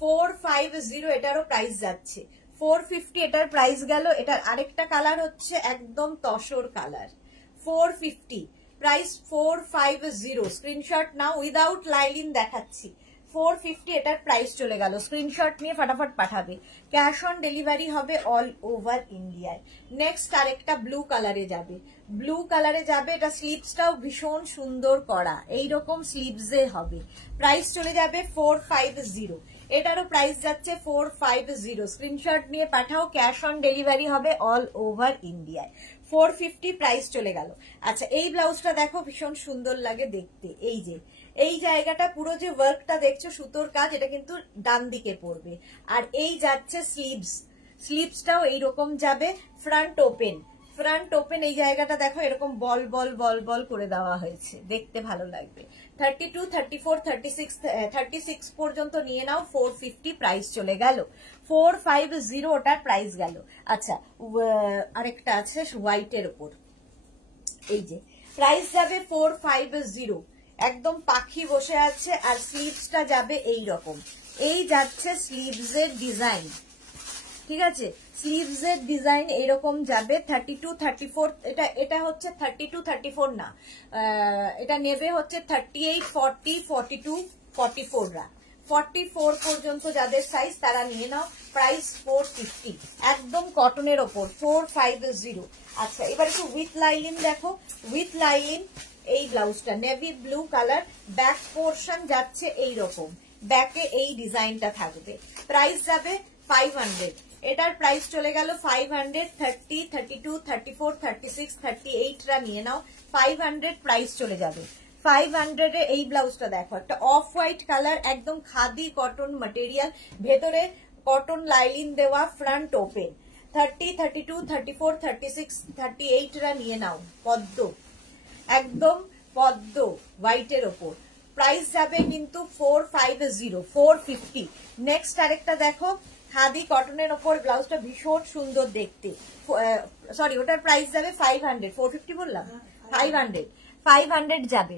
450, এটারও প্রাইস যাচ্ছে 450, এটার প্রাইস গেল। এটার আরেকটা কালার হচ্ছে একদম তসর কালার, 450, প্রাইস 450। স্ক্রিনশট নাও, উইদাউট লাইলিন দেখাচ্ছি। 450 এটার প্রাইস চলে গেল। স্ক্রিনশট নিয়ে ফটাফট পাঠাবে, ক্যাশ অন ডেলিভারি হবে অল ওভার ইন্ডিয়ায়। নেক্সট আরেকটা ব্লু কালারে যাবে, ব্লু কালারে যাবে। এটা স্লিভসটাও ভীষণ সুন্দর করা, এইরকম স্লিভসে হবে। প্রাইস চলে যাবে 450, এটারও প্রাইস যাচ্ছে 450। স্ক্রিনশট নিয়ে পাঠাও, ক্যাশ অন ডেলিভারি হবে অল ওভার ইন্ডিয়ায়। 450 প্রাইস চলে গেল। আচ্ছা, এই ব্লাউজটা দেখো ভীষণ সুন্দর লাগে দেখতে। এই যে এই জায়গাটা পুরো যে ওয়ার্কটা দেখছো সুতোর কাজ, এটা কিন্তু ডান দিকে পড়বে। আর এই যাচ্ছে স্লিভস, স্লিভসটাও এইরকম যাবে। ফ্রন্ট ওপেন, ফ্রন্ট ওপেন, এই জায়গাটা দেখো এরকম বল বল বল বল করে দেওয়া হয়েছে, দেখতে ভালো লাগবে। 32, 34, 36 পর্যন্ত নিয়ে নাও, 450 প্রাইস চলে গেল। 450 ওটার প্রাইস গেল। আচ্ছা, আরেকটা আছে হোয়াইটের উপর, এই যে প্রাইস যাবে 450। একদম পাখি বসে আছে, আর স্লিভসটা যাবে এই রকম। এই যাচ্ছে স্লিভসের ডিজাইন, ঠিক আছে, স্লিভসের ডিজাইন এইরকম যাবে। 32, 34, এটা হচ্ছে 32, 34 না, এটা নেবে হচ্ছে 38, 40, 42, 44 রা। 44 পর্যন্ত যাদের সাইজ তারা নিয়ে নাও। প্রাইস 450, একদম কটনের ওপর 450। আচ্ছা, এবার একটু উইথ লাইলিন দেখো, উইথ লাইলিন। এই ব্লাউজটা navy blue colour, back portion যাচ্ছে এইরকম, ব্যাকে এই ডিজাইনটা থাকবে। প্রাইস যাবে 500, এটার প্রাইস চলে গেল 500। 30, 32, 34, 36, 38 রা নিয়ে নাও, 500 প্রাইস চলে যাবে। 500 এ এই ব্লাউজটা দেখো, একটা অফ হোয়াইট কালার, একদম খাদি কটন ম্যাটেরিয়াল, ভেতরে কটন লাইলিন দেওয়া, ফ্রন্ট ওপেন। 30, 32, 34, 36, 38 রা নিয়ে নাও, পদ্ম, একদম পদ্ম হোয়াইটের ওপর। প্রাইস যাবে কিন্তু 450, 450। নেক্সট আরেকটা দেখো, খাদি কটনের ওপর, ব্লাউজটা ভীষণ সুন্দর দেখতে। সরি, ওটার প্রাইস যাবে 500, 450 বললাম, 500 যাবে।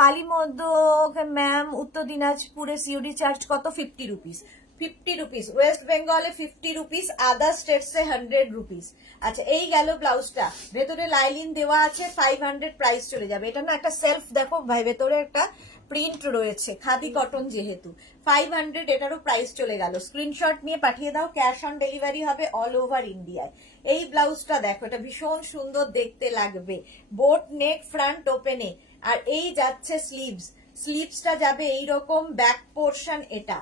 পালি মধ্যক ম্যাম, উত্তর দিনাজপুরে সিওডি চার্জ কত? 50 রুপিস। 50 রুপিস, ওয়েস্ট বেঙ্গলে 50 রুপিস, আদার স্টেটসে 100 রুপিস। আচ্ছা, এই গেল ব্লাউজটা, ভেতরে লাইলিন দেওয়া আছে, 500 প্রাইস চলে যাবে। এটা না একটা সেলফ দেখো ভাই, ভেতরে একটা প্রিন্ট রয়েছে, খাদি কটন যেহেতু, 500 এটারও প্রাইস চলে গেল। স্ক্রিনশট নিয়ে পাঠিয়ে দাও, ক্যাশ অন ডেলিভারি হবে অল ওভার ইন্ডিয়ায়। এই ব্লাউজটা দেখো, এটা ভীষণ সুন্দর দেখতে লাগবে, বোট নেক, ফ্রন্ট ওপেনে, আর এই যাচ্ছে স্লিভস, স্লিভসটা যাবে এইরকম, ব্যাক পোর্শন এটা,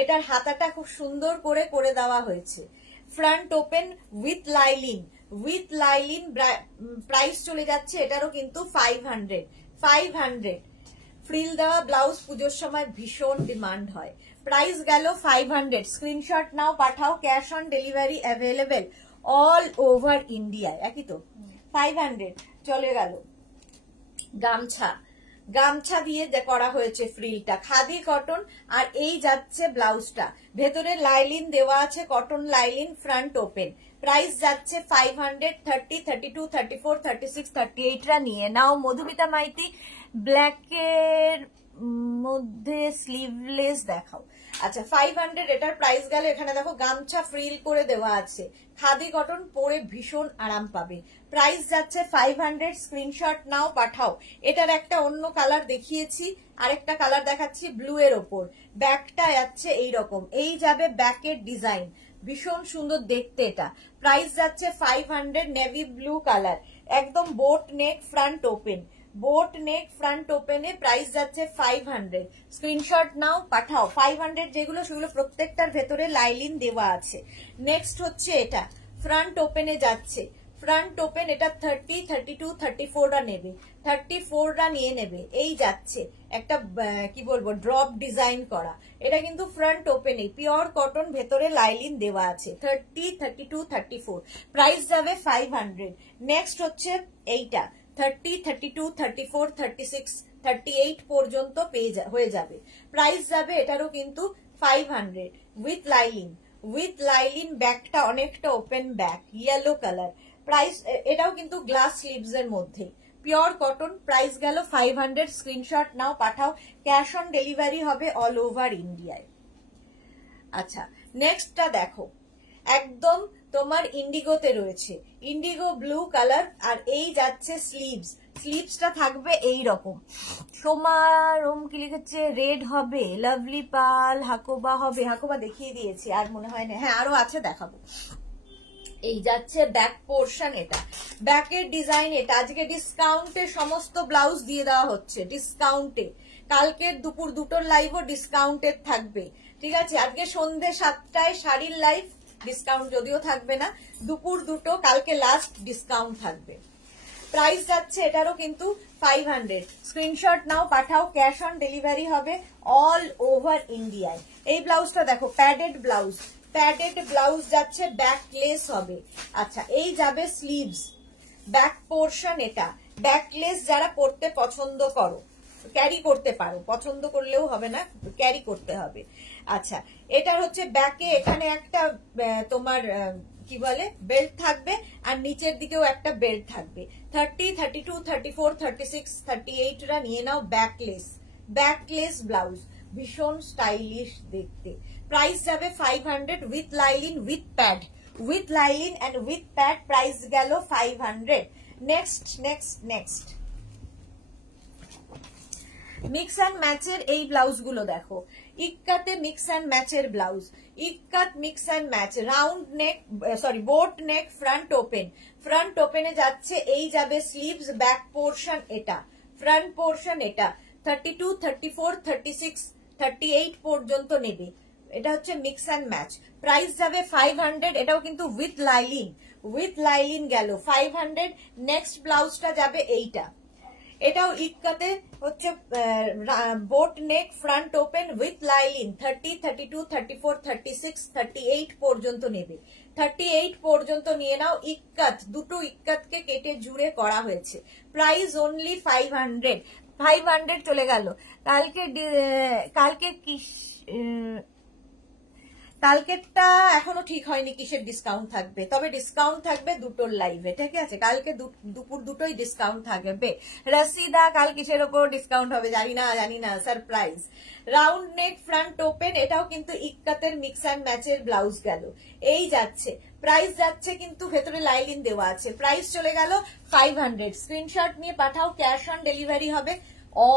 এটার হাতাটা খুব সুন্দর করে করে দেওয়া হয়েছে, front open with lining, price চলে যাচ্ছে এটারও কিন্তু 500। ফ্রিল দেওয়া ব্লাউজ পুজোর সময় ভীষণ ডিমান্ড হয়। প্রাইস গেল 500। স্ক্রিনশট নাও, পাঠাও, cash on delivery available all over ইন্ডিয়ায়। একই তো, 500 চলে গেল। গামছা দিয়ে করা হয়েছে ফ্রিলটা, খাদি কটন, আর এই যাচ্ছে ব্লাউজটা, ভেতরে লাইলিন দেওয়া আছে, cotton lining, front open. Price যাচ্ছে 500। 30, 32, 34, 36, 38 রা নিয়ে নাও। মধুমিতা মাইতি, ব্ল্যাকের মধ্যে স্লিভলেস দেখাও। আচ্ছা, 500 এটার প্রাইস গেল। এখানে দেখো গামছা ফ্রিল করে দেওয়া আছে, খাদি কটন, পরে ভীষণ আরাম পাবে। প্রাইস যাচ্ছে 500। স্ক্রিনশট নাও, পাঠাও। এটার একটা অন্য কালার দেখিয়েছি, আরেকটা কালার দেখাচ্ছি ব্লু এর ওপর। ব্যাকটা যাচ্ছে এইরকম, এই যাবে ব্যাকের ডিজাইন, ভীষণ সুন্দর দেখতে এটা। প্রাইস যাচ্ছে 500। নেভি ব্লু কালার, একদম boat neck, front open, boat neck, front ওপেনে, প্রাইস যাচ্ছে 500। স্ক্রিনশট নাও, পাঠাও। 500 যেগুলো, সেগুলো প্রত্যেকটার ভেতরে লাইলিন দেওয়া আছে। নেক্সট হচ্ছে এটা, ফ্রন্ট ওপেনে যাচ্ছে, ফ্রন্ট ওপেন, এটা 30, 32, 34 রা নেবে, 34 রা নিয়ে নেবে। এই যাচ্ছে একটা কি বলবো, ড্রপ ডিজাইন করা, এটা কিন্তু ফ্রন্ট ওপেনে, পিওর কটন, ভেতরে লাইলিন দেওয়া আছে। 30, 32, 34, প্রাইস যাবে 500। নেক্সট হচ্ছে এইটা, 30, 32, 34, 36, 38 পর্যন্ত হয়ে যাবে। প্রাইস যাবে এটারও কিন্তু 500 উইথ লাইলিন, ব্যাকটা অনেকটা open back, yellow colour. Price এটাও কিন্তু গ্লাস স্লিভস এর মধ্যে, পিওর কটন। প্রাইস গেল 500। স্ক্রিনশট নাও, পাঠাও, ক্যাশ অন ডেলিভারি হবে অল ওভার ইন্ডিয়ায়। আচ্ছা, নেক্সটটা দেখো, একদম তোমার ইন্ডিগোতে রয়েছে, ইন্ডিগো ব্লু কালার, আর এই যাচ্ছে স্লিভসটা থাকবে এই রকম। সোমার ওম কি লিখেছে, রেড হবে, লাভলি পাল, হাকোবা হবে, হাকোবা দেখিয়ে দিয়েছি, আর মনে হয় না, হ্যাঁ আরো আছে, দেখাবো। এই যাচ্ছে ব্যাক পোর্শন, এটা ব্যাকের ডিজাইন, এটা আজকে ডিসকাউন্টে সমস্ত ব্লাউজ দিয়ে দেওয়া হচ্ছে, ডিসকাউন্টে। কালকের দুপুর 2টোর লাইভও ডিসকাউন্টেড থাকবে, ঠিক আছে। আজকে সন্ধ্যে 7টায় শাড়ির লাইভ, ডিসকাউন্ট যদিও থাকবে না, দুপুর 2টো, কালকে লাস্ট ডিসকাউন্ট থাকবে। প্রাইস যাচ্ছে এটারও কিন্তু 500। স্ক্রিনশট নাও, পাঠাও, ক্যাশ অন ডেলিভারি হবে অল ওভার ইন্ডিয়ায়। এই ব্লাউজটা দেখো, প্যাডেড ব্লাউজ যাচ্ছে, ব্যাকলেস হবে। আচ্ছা, এই যাবে স্লিভস, ব্যাক পোর্শন, এটা ব্যাকলেস, যারা পরতে পছন্দ করো, ক্যারি করতে পারো, পছন্দ করলেও হবে না, ক্যারি করতে হবে। আচ্ছা, এটার হচ্ছে ব্যাকে এখানে একটা তোমার কি বলে, বেল্ট থাকবে, আর নিচের দিকেও একটা বেল্ট থাকবে। 30, 32, 34, 36, 38 রা নিয়ে নাও। ব্যাকলেস ব্লাউজ, ভীষণ স্টাইলিশ দেখতে। প্রাইস যাবে 500 with lining, with lining and with pad. Price গেল 500। নেক্সট মিক্স অ্যান্ড ম্যাচের এই ব্লাউজ গুলো দেখো, ইক্কাতে মিক্স অ্যান্ড ম্যাচের blouse, ikat mix and match, round neck, sorry boat neck, front ওপেনে যাচ্ছে, এই যাবে স্লিভস, ব্যাক পোর্শন এটা, ফ্রন্ট পোর্শন এটা। 32, 34, 36, 38 পর্যন্ত নেবে, এটা হচ্ছে মিক্স অ্যান্ড ম্যাচ। প্রাইস যাবে 500। এটাও কিন্তু উইথ লাইলিন গেল 500। নেক্সট ব্লাউজটা যাবে এইটা, এটাও ইক্কাতে হচ্ছে boat neck front open with lining 30, 32, 34, 36, 38 পর্যন্ত নেবে। 38 পর্যন্ত নিয়ে নাও। ইক্কাত, দুটো ইক্কাতকে কেটে জুড়ে করা হয়েছে। Price only 500। 500 চলে গেল। কালকেরটা এখনো ঠিক হয়নি কিসের ডিসকাউন্ট থাকবে, তবে ডিসকাউন্ট থাকবে দুটোর লাইভে, ঠিক আছে? কালকে দুপুর দুটোই ডিসকাউন্ট থাকবে। রসিদা, কাল কিসের ওপর ডিসকাউন্ট হবে জানি না, surprise. Round neck front open, এটাও কিন্তু ইক্কাতের মিক্স অ্যান্ড ম্যাচের ব্লাউজ গেল। এই যাচ্ছে, প্রাইস যাচ্ছে কিন্তু ভেতরে লাইলিন দেওয়া আছে। প্রাইস চলে গেল 500। স্ক্রিনশট নিয়ে পাঠাও, ক্যাশ অন ডেলিভারি হবে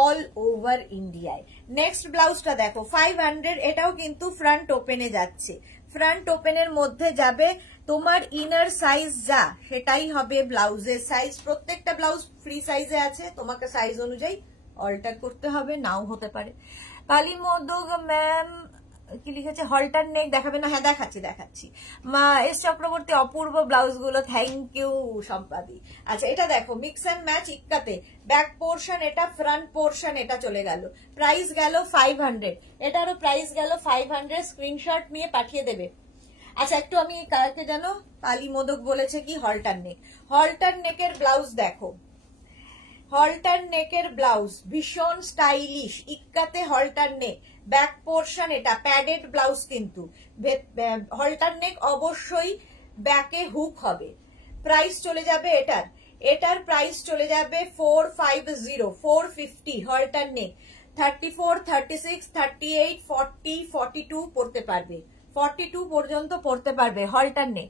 অল ওভার ইন্ডিয়ায়। নেক্সট ব্লাউজটা দেখো 500, এটাও কিন্তু ফ্রন্ট ওপেনে যাচ্ছে। ফ্রন্ট ওপেনের মধ্যে যাবে, তোমার ইনার সাইজ যা সেটাই হবে ব্লাউজের সাইজ। প্রত্যেকটা ব্লাউজ ফ্রি সাইজে আছে, তোমাকে সাইজ অনুযায়ী অল্টার করতে হবে, নাও হতে পারে। পালি মোদক ম্যাম কি লিখেছে, হল্টার নেক দেখাবে না? হ্যাঁ দেখাচ্ছি। মা এস চক্রবর্তী, অপূর্ব ব্লাউজ গুলো, থ্যাংক ইউ সম্পাদি। আচ্ছা এটা দেখো মিক্স অ্যান্ড ম্যাচ ইক্কাতে, ব্যাক পোর্শন এটা, ফ্রন্ট পোর্শন এটা চলে গেল। প্রাইস গেল 500, এটারও প্রাইস গেল 500। স্ক্রিনশট নিয়ে পাঠিয়ে দেবে। আচ্ছা একটু আমি কাকে জানো, পালি মোদক বলেছে কি হল্টার নেক। হল্টার নেকের ব্লাউজ দেখো, হল্টার নেকের ব্লাউজ ভীষণ স্টাইলিশ। ইক্কাতে হল্টার নেক, ব্যাক পোর্শন এটা, প্যাডেড ব্লাউজ কিন্তু। হল্টার নেক অবশ্যই ব্যাকে হুক হবে। প্রাইস চলে যাবে এটার প্রাইস চলে যাবে 450, 450 হল্টার নেক। 34, 36, 38, 40, 42 পড়তে পারবে, 42 পর্যন্ত পড়তে পারবে হল্টার নেক।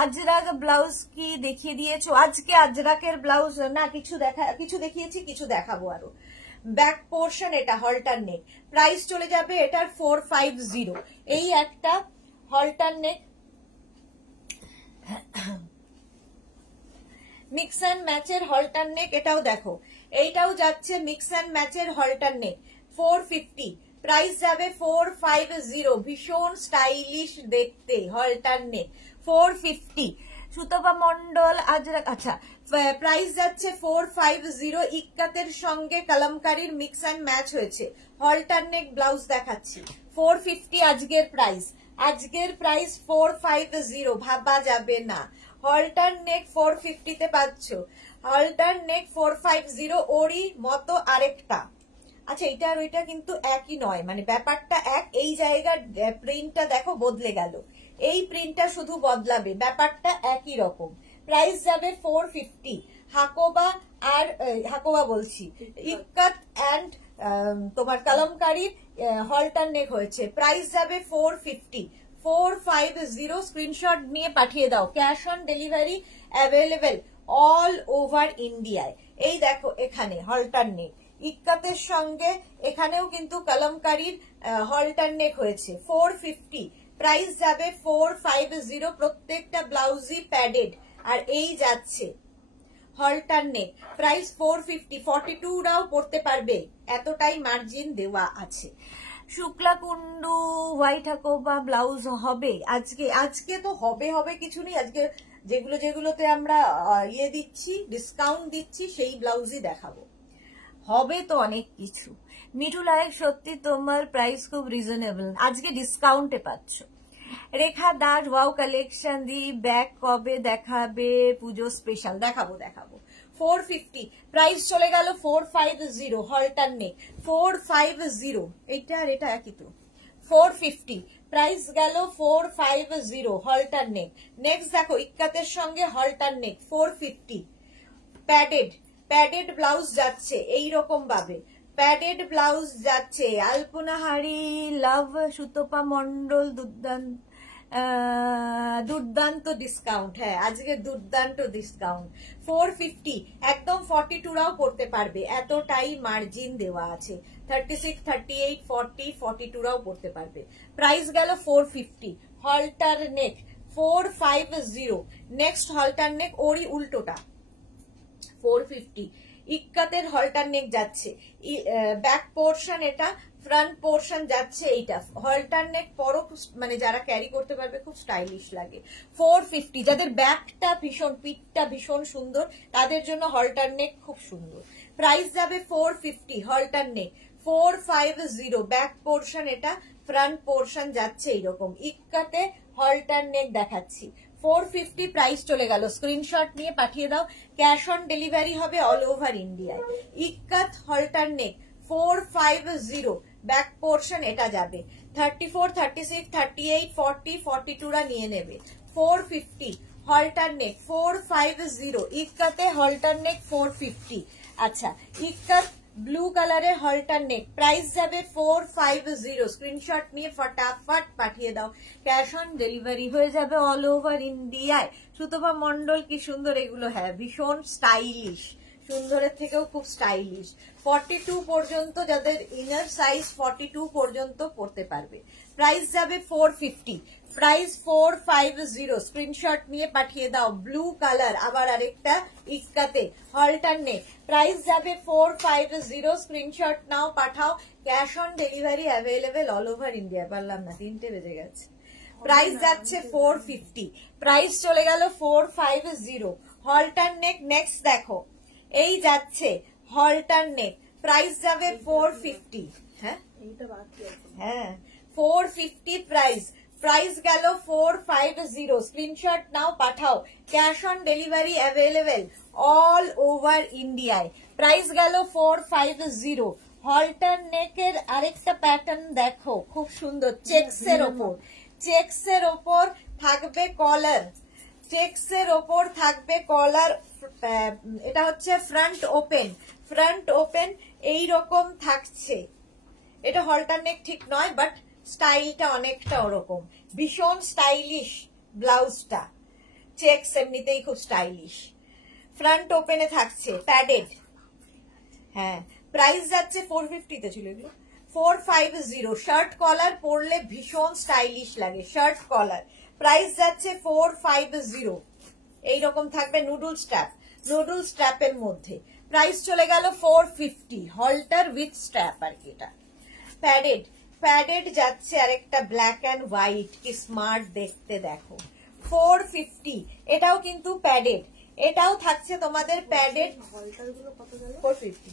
আজরাক ব্লাউজ কি দেখিয়ে দিয়েছো? আজকে আজরাকের ব্লাউজ না, কিছু দেখিয়েছি, কিছু দেখাবো আরো। ব্যাক পোর্শন এটা, হল্টার নেক। প্রাইস চলে যাবে এটার 450। এই একটা হল্টার নেক, মিক্স অ্যান্ড ম্যাচের হল্টার নেক। এটাও দেখো, এইটাও যাচ্ছে মিক্স অ্যান্ড ম্যাচের হল্টার নেক, 450। প্রাইস যাবে 450, ভীষণ স্টাইলিশ দেখতে হল্টার নেক, 450। সুতপা মন্ডল আজরাক, আচ্ছা প্রাইস যাচ্ছে 450। ইক্কাতের সঙ্গে কলমকারীর মিক্স অ্যান্ড ম্যাচ হয়েছে, হল্টার নেক ব্লাউজ দেখাচ্ছি, 450 আজকের প্রাইস 450, ভাবা যাবে না। হল্টার নেক 450 তে পাচ্ছ, হল্টার নেক 450। ওরই মতো আরেকটা, আচ্ছা এটা আর ওইটা কিন্তু একই নয়, মানে ব্যাপারটা এক, এই জায়গার প্রিন্টটা দেখো বদলে গেল, এই প্রিন্টটা শুধু বদলাবে, ব্যাপারটা একই রকম। প্রাইস যাবে 450। হাকোবা বলছি, ইক্কাত অ্যান্ড তোমার কলমকারীর হল্টার নেক হয়েছে, প্রাইস যাবে 450, 450। স্ক্রিনশট নিয়ে পাঠিয়ে দাও, cash on delivery available all over ইন্ডিয়ায়। এই দেখো এখানে হল্টার নেক, ইক্কাতের সঙ্গে এখানেও কিন্তু কলমকারীর হল্টার নেক হয়েছে, 450। প্রাইস যাবে 450, প্রত্যেকটা ব্লাউজই প্যাডেড। আর এই যাচ্ছে হল্টার নেক, প্রাইস 450, 42রাও পড়তে পারবে, এতটাই মার্জিন দেওয়া আছে। শুক্লা কুন্ডু হোয়াইট হাকোবা ব্লাউজ হবে আজকে তো হবে কিছু নেই, আজকে যেগুলোতে আমরা দিচ্ছি, ডিসকাউন্ট দিচ্ছি, সেই ব্লাউজই দেখাবো। হবে তো অনেক কিছু। মিঠু লাইক, সত্যি তোমার প্রাইস খুব রিজনেবল, আজকে ডিসকাউন্টে পাচ্ছ। রেখা দাস, ওয়াও কালেকশন দি, ব্যাগ কবে দেখাবে? পুজো স্পেশাল দেখাবো 450। প্রাইস চলে গেল 450, হল্টার নেক 450। এইটা আর এটা একই তো, 450। প্রাইস গেল 450, হল্টার নেক। নেক্সট দেখো ইক্কাতের সঙ্গে হল্টার নেক, 450। প্যাডেড ব্লাউজ যাচ্ছে এইরকম ভাবে, প্যাডেড ব্লাউজ যাচ্ছে। আলপনাহারি লাভ, সুতপা মন্ডল, দুর্দান্ত ডিসকাউন্ট, হ্যাঁ আজকে দুর্দান্ত ডিসকাউন্ট, 450। একদম 42রাও পড়তে পারবে, এতটাই মার্জিন দেওয়া আছে। 36, 38, 40, 42রাও পড়তে পারবে। প্রাইস গেল 450। হল্টার নেক 450। নেক্সট হল্টার নেক, ওরই উল্টোটা, 450। ইক্কাতের হল্টার নেক যাচ্ছে, ব্যাক পোর্শন এটা, ফ্রন্ট পোর্শন যাচ্ছে এইটা, হলটার নেক পরও মানে যারা ক্যারি করতে পারবে খুব স্টাইলিশ লাগে। 450, যাদের ব্যাকটা ভীষণ, পিঠটা ভীষণ সুন্দর তাদের জন্য হলটার নেক খুব সুন্দর। প্রাইস যাবে 450, হলটার নেক 450, ব্যাক পোর্শন এটা, ফ্রন্ট পোর্শন যাচ্ছে এইরকম ইক্কাতে হলটার নেক দেখাচ্ছি। 450 প্রাইস চলে গেল, স্ক্রিনশট নিয়ে পাঠিয়ে দাও। ক্যাশ অন ডেলিভারি হবে অল ওভার ইন্ডিয়ায়। ইক্কাত হলটার নেক 450, ব্যাক পোর্শন এটা যাবে। 34, 36, 38, 40, 42 রা নিয়ে নেবে। 450 হলটার নেক 450, ইক্কাতে হলটার নেক 450। আচ্ছা, ইক্কাত ব্লু কালারের হলটার নেক, প্রাইস যাবে 450, স্ক্রিনশট নিয়ে ফটাফট পাঠিয়ে দাও। ক্যাশ অন ডেলিভারি হয়ে যাবে অল ওভার ইন্ডিয়ায়। সুতপা মন্ডল কি সুন্দর এগুলো, হ্যাঁ ভীষণ স্টাইলিশ, সুন্দরের থেকেও খুব স্টাইলিশ। 42 পর্যন্ত, যাদের ইনার সাইজ 42 পর্যন্ত পড়তে পারবে। প্রাইস যাবে 450, প্রাইস 450, স্ক্রিনশট নিয়ে পাঠিয়ে দাও। ব্লু কালার আবার আরেকটা ইক্কাতে হলটার নেক, প্রাইস যাবে 450, স্ক্রিনশট নাও পাঠাও। Cash on delivery available all over India. পারলাম না, 3টে বেজে গেছে। প্রাইস যাচ্ছে 450, প্রাইস চলে গেল 450, হলটার নেক। নেক্সট দেখো, এই যাচ্ছে হলটার নেক, প্রাইস যাবে 450। হ্যাঁ এইটা বাকি আছে। হ্যাঁ 450 প্রাইস, প্রাইস গেল 450, স্ক্রিনশট নাও পাঠাও। Cash on delivery available all over ইন্ডিয়ায়। প্রাইস গেল 450। হলটার নেকের আরেকটা প্যাটার্ন দেখো, খুব সুন্দর, চেক্সের ওপর, চেক্সের ওপর থাকবে কলার, চেক্সের ওপর থাকবে কলার। এটা হচ্ছে ফ্রন্ট ওপেন, ফ্রন্ট ওপেন এইরকম থাকছে। এটা হলটার নেক ঠিক নয়, বাট স্টাইলটা অনেকটা ওরকম, ভীষণ স্টাইলিশ ব্লাউজটা। চেক্স এমনিতেই খুব স্টাইলিশ। ফ্রন্ট ওপেনে থাকছে, প্যাডেড। হ্যাঁ, প্রাইস যাচ্ছে 450 তে ছিল এগুলো, 450। শার্ট কলার পরলে ভীষণ স্টাইলিশ লাগে, শার্ট কলার। প্রাইস যাচ্ছে 450, এইরকম থাকবে নুডল স্ট্র্যাপ, নুডল স্ট্র্যাপের মধ্যে। প্রাইস চলে গেল 450, হলটার উইথ স্ট্র্যাপ আর কি। এটা প্যাডেড, প্যাডেড যাচ্ছে আরেকটা ব্ল্যাক অ্যান্ড হোয়াইট, কি স্মার্ট দেখতে দেখো। 450, এটাও কিন্তু প্যাডেড, এটাও থাকছে তোমাদের প্যাডেড। হলটার গুলো কত গেল? 450,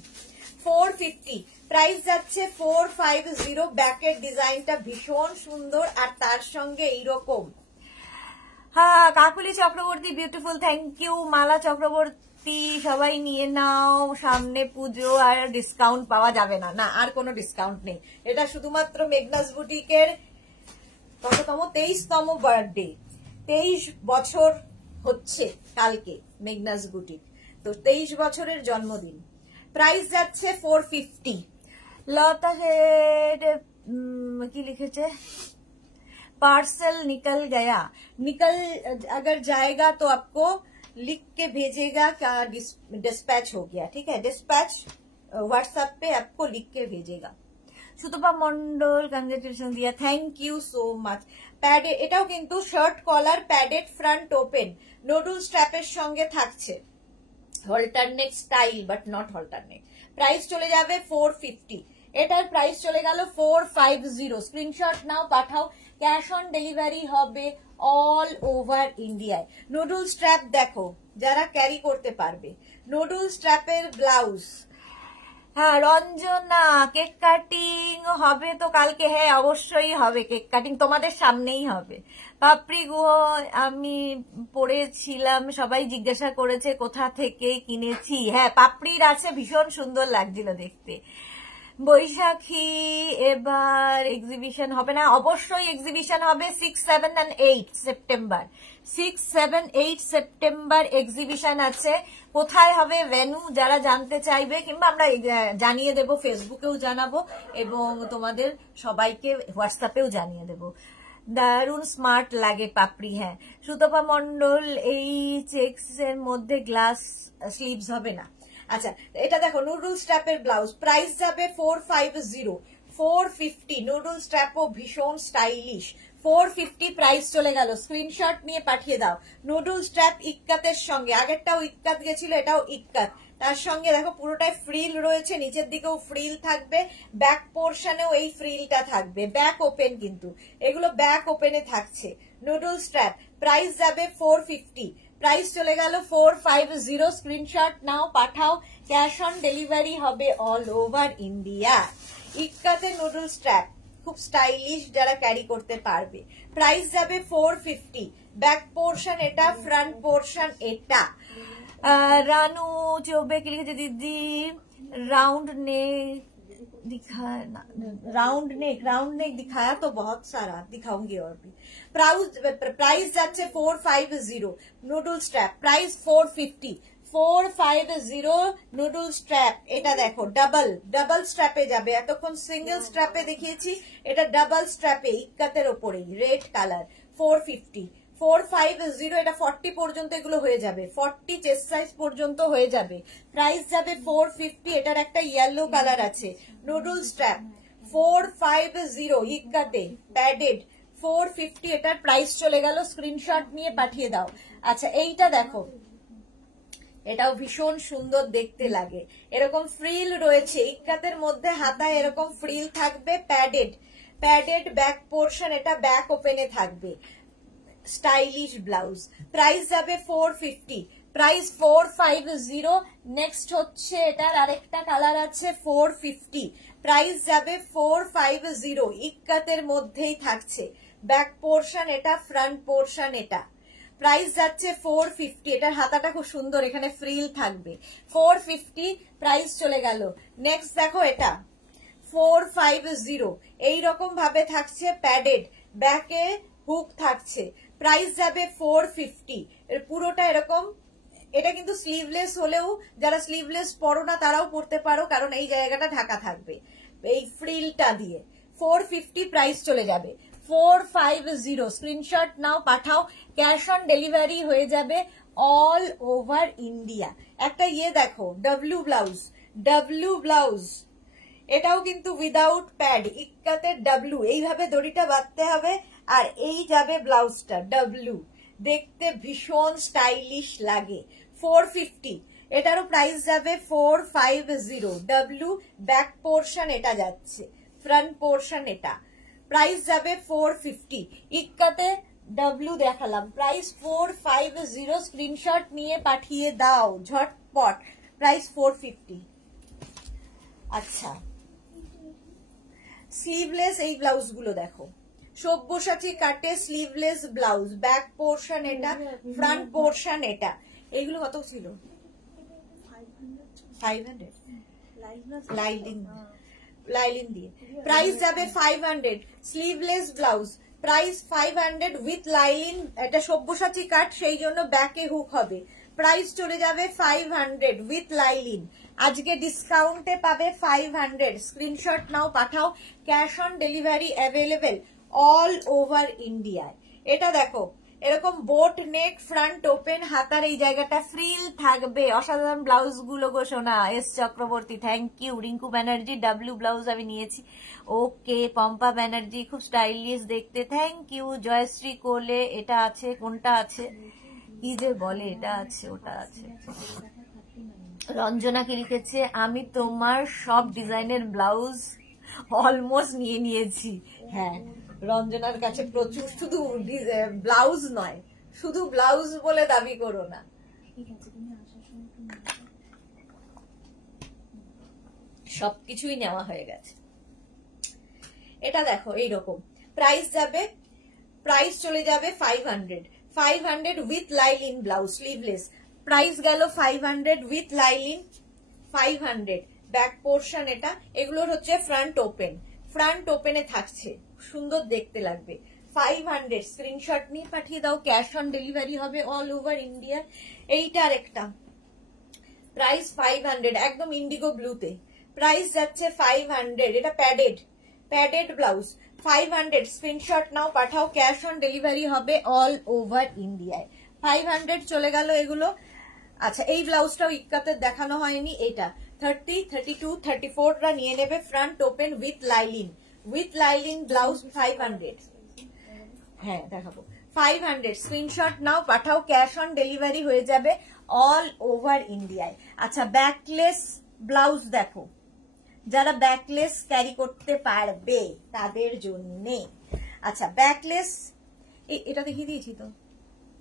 450 প্রাইস যাচ্ছে 450। ব্যাকের ডিজাইনটা ভীষণ সুন্দর, আর তার সঙ্গে এইরকম। হ্যাঁ, Kakuli Chakraborty beautiful, thank you. Mala Chakraborty, সবাই নিয়ে নাও, সামনে পুজো, আর ডিসকাউন্ট পাওয়া যাবে না। না, আর কোনো ডিসকাউন্ট নেই। এটা শুধুমাত্র মেঘনাস বুটিকের কততম, 23তম বার্থডে, 23 বছর হচ্ছে কালকে মেঘনাস বুটিক, তো 23 বছরের জন্মদিন। প্রাইস যাচ্ছে 450। লতা হেড কি লিখেছে, पार्सल निकल गया, निकल अगर जाएगा तो आपको लिख के भेजेगा क्या डिस्पैच हो गया, ठीक है, डिस्पैच व्हाट्सएप पे आपको लिख के भेजेगा। Sutapa Mondal congratulation Diya, thank you so much. Padded, এটাও কিন্তু shirt collar, padded, front open, noodle স্ট্র্যাপের সঙ্গে থাকছে। Halter neck style but not halter neck. Price চলে যাবে 450, এটার প্রাইস চলে গেল 450। স্ক্রিনশট নাও পাঠাও, ক্যাশ অন ডেলিভারি হবে অল ওভার ইন্ডিয়ায়। নুডল স্ট্র্যাপ দেখো, যারা ক্যারি করতে পারবে, নুডল স্ট্র্যাপের ব্লাউজ। হ্যাঁ রঞ্জনা, কেক কাটিং হবে তো কালকে? হ্যাঁ অবশ্যই হবে, কেক কাটিং তোমাদের সামনেই হবে। পাপড়ি গুহ আমি পড়েছিলাম, সবাই জিজ্ঞাসা করেছে কোথা থেকে কিনেছি। হ্যাঁ, পাপড়ির আছে, ভীষণ সুন্দর লাগছিল দেখতে। বৈশাখী, এবার এক্সিবিশন হবে না? অবশ্যই এক্সিবিশন হবে 6, 7 and 8 সেপ্টেম্বর। 6, 7, 8 সেপ্টেম্বর এক্সিবিশন আছে। কোথায় হবে ভেন্যু যারা জানতে চাইবে, কিংবা আমরা জানিয়ে দেব, ফেসবুকেও জানাবো এবং তোমাদের সবাইকে হোয়াটসঅ্যাপেও জানিয়ে দেব। দারুণ স্মার্ট লাগে পাপড়ি। হ্যাঁ সুতপা মন্ডল, এই চেক্স এর মধ্যে গ্লাস স্লিভস হবে না। আচ্ছা, এটা দেখো নুডল স্ট্র্যাপের ব্লাউজ, প্রাইস যাবে 450, 450। নুডল স্ট্র্যাপও ভীষণ স্টাইলিশ, 450 প্রাইস চলে গেল। স্ক্রিনশট নিয়ে পাঠিয়ে দাও। নুডল স্ট্র্যাপ ইক্কাতের সঙ্গে, আগেরটাও ইক্কাত গেছিল, এটাও ইক্কাত, তার সঙ্গে দেখো পুরোটাই ফ্রিল রয়েছে, নিচের দিকেও ফ্রিল থাকবে, ব্যাক পোর্শনেও এই ফ্রিলটা থাকবে, ব্যাক ওপেন কিন্তু এগুলো ব্যাক ওপেনে থাকছে। নুডল স্ট্র্যাপ, প্রাইস যাবে 450, প্রাইস চলে গেল 450। স্ক্রিনশট নাও, পাঠাও, ক্যাশ অন ডেলিভারি হবে অল ওভার ইন্ডিয়া। ইক্কাতে নুডল স্ট্র্যাপ খুব স্টাইলিশ, যারা ক্যারি করতে পারবে। প্রাইস যাবে 450, ব্যাক পোর্শন এটা, ফ্রন্ট পোর্শন এটা। रानू चौबे के लिखे दीदी राउंड नेक दिखाया ना, राउंड नेक दिखाया तो बहुत सारा दिखाऊंगी और भी। प्राइस जाच्छे 450 noodle strap, price 450, 450 noodle strap. এটা দেখো ডাবল স্ট্র্যাপে যাবে, এতক্ষণ সিঙ্গেল স্ট্র্যাপে দেখিয়েছি, এটা ডাবল স্ট্র্যাপে ইক্কাতের ওপরেই রেড কালার। 450, 450, এটা 40 পর্যন্ত এগুলো হয়ে যাবে, 40 চেস্ট সাইজ পর্যন্ত হয়ে যাবে। প্রাইস যাবে 450, এটার একটা ইয়েলো কালার আছে। নুডল স্ট্র্যাপ 450 ইক্কাতে প্যাডেড, 450 এটার প্রাইস চলে গেল। স্ক্রিনশট নিয়ে পাঠিয়ে দাও। আচ্ছা এইটা দেখো, এটাও ভীষণ সুন্দর দেখতে লাগে, এরকম ফ্রিল রয়েছে ইক্কাতের মধ্যে, হাতায় এরকম ফ্রিল থাকবে, প্যাডেড ব্যাক পোর্শন, এটা ব্যাক ওপেনে থাকবে, স্টাইলিশ ব্লাউজ। প্রাইস যাবে 450, প্রাইস 450। নেক্সট হচ্ছে এটার আরেকটা কালার আছে 450, প্রাইস যাবে 450, ইক্কাতের মধ্যেই থাকছে, ব্যাক পোর্শন এটা, ফ্রন্ট পোর্শন এটা। প্রাইস যাচ্ছে 450, এটার হাতাটা খুব সুন্দর, এখানে ফ্রিল থাকবে, 450 প্রাইস চলে গেল। নেক্সট দেখো এটা 450, এইরকম ভাবে থাকছে, প্যাডেড, ব্যাকে হুক থাকছে, প্রাইস যাবে 450। পুরোটা এরকম, এটা কিন্তু স্লিভলেস হলেও যারা স্লিভলেস পরো না তারাও পরতে পারো, কারণ এই জায়গাটা ঢাকা থাকবে এই ফ্রিলটা দিয়ে। 450 প্রাইস চলে যাবে, 450। স্ক্রিনশট নাও, পাঠাও, ক্যাশ অন ডেলিভারি হয়ে যাবে অল ওভার ইন্ডিয়া। একটা ইয়ে দেখো ডাব্লু ব্লাউজ, এটাও কিন্তু উইদাউট প্যাড, ইক্কাতে ডাব্লু, এইভাবে দড়িটা বাঁধতে হবে, আর এই যাবে ব্লাউজটা ডাব্লু, দেখতে ভীষণ স্টাইলিশ লাগে। 450, এটারও প্রাইস যাবে 450। ডাব্লু ব্যাক পোর্শন এটা যাচ্ছে, ফ্রন্ট পোর্শন এটা, প্রাইস যাবে 450। ইক্কাতে ডাব্লু দেখালাম, প্রাইস 450। স্ক্রিনশট নিয়ে পাঠিয়ে দাও ঝটপট, প্রাইস 450। আচ্ছা স্লিভলেস এই ব্লাউজ গুলো দেখো, সব্যসাচী কাটে স্লিভলেস ব্লাউজ, ব্যাক পোর্শন এটা, ফ্রন্ট পোর্শন এটা। এইগুলো কত ছিল? 500 লাইলিন দিয়ে। প্রাইস যাবে 500, sleeveless blouse, price 500 with lining, এটা সব্যসাচী কাট সেই জন্য ব্যাকে হুক হবে, প্রাইস চলে যাবে 500 উইথ লাইলিন। আজকে ডিসকাউন্টে পাবে 500। স্ক্রিনশট নাও, পাঠাও, cash on delivery available all over ইন্ডিয়ায়। এটা দেখো এরকম বোট নেক, ফ্রন্ট ওপেন, হাতার এই জায়গাটা ফ্রিল থাকবে, অসাধারণ ব্লাউজ গুলো গো সোনা। S Chakraborty thank you. Rinku Banerjee W blouse আমি নিয়েছি, ওকে। পম্পা ব্যানার্জি খুব স্টাইলিশ দেখতে, থ্যাংক ইউ। জয়শ্রী কোলে এটা আছে, কোনটা আছে কি যে বলে, এটা আছে ওটা আছে। রঞ্জনা কি লিখেছে, আমি তোমার সব ডিজাইনের ব্লাউজ অলমোস্ট নিয়ে নিয়েছি। হ্যাঁ রঞ্জনার কাছে প্রচুর, শুধু ব্লাউজ নয়, শুধু ব্লাউজ বলে দাবি করো না, সবকিছুই নেওয়া হয়ে গেছে। এটা দেখো এইরকম, প্রাইস যাবে, প্রাইস চলে যাবে 500 with lining blouse, sleeveless, price গেল 500 উইথ লাইলিন, 500 ব্যাক পোর্শন এটা। এগুলোর হচ্ছে ফ্রন্ট ওপেন, ফ্রন্ট ওপেনে থাকছে, সুন্দর দেখতে লাগবে। 500 স্ক্রিনশট নিয়ে পাঠিয়ে দাও, ক্যাশ অন ডেলিভারি হবে অল ওভার ইন্ডিয়া। এইটার একটা প্রাইস 500, একদম ইন্ডিগো ব্লুতে, প্রাইস যাচ্ছে 500। এটা প্যাডেড ব্লাউজ, 500। স্ক্রিনশট নাও, পাঠাও, ক্যাশ অন ডেলিভারি হবে অল ওভার ইন্ডিয়ায়। 500 চলে গেল এগুলো। আচ্ছা এই ব্লাউজটাও ইক্কাতে দেখানো হয়নি, এটা 30, 32, 34টা নিয়ে নেবে, front open with lining blouse 500। হ্যাঁ দেখাবো 500। স্ক্রিনশট নাও, পাঠাও, ক্যাশ অন ডেলিভারি হয়ে যাবে অল ওভার ইন্ডিয়ায়। আচ্ছা, ব্যাকলেস ব্লাউজ দেখো, যারা ব্যাকলেস ক্যারি করতে পারবে তাদের জন্যে। আচ্ছা, ব্যাকলেস এটা দেখিয়ে দিয়েছি তো,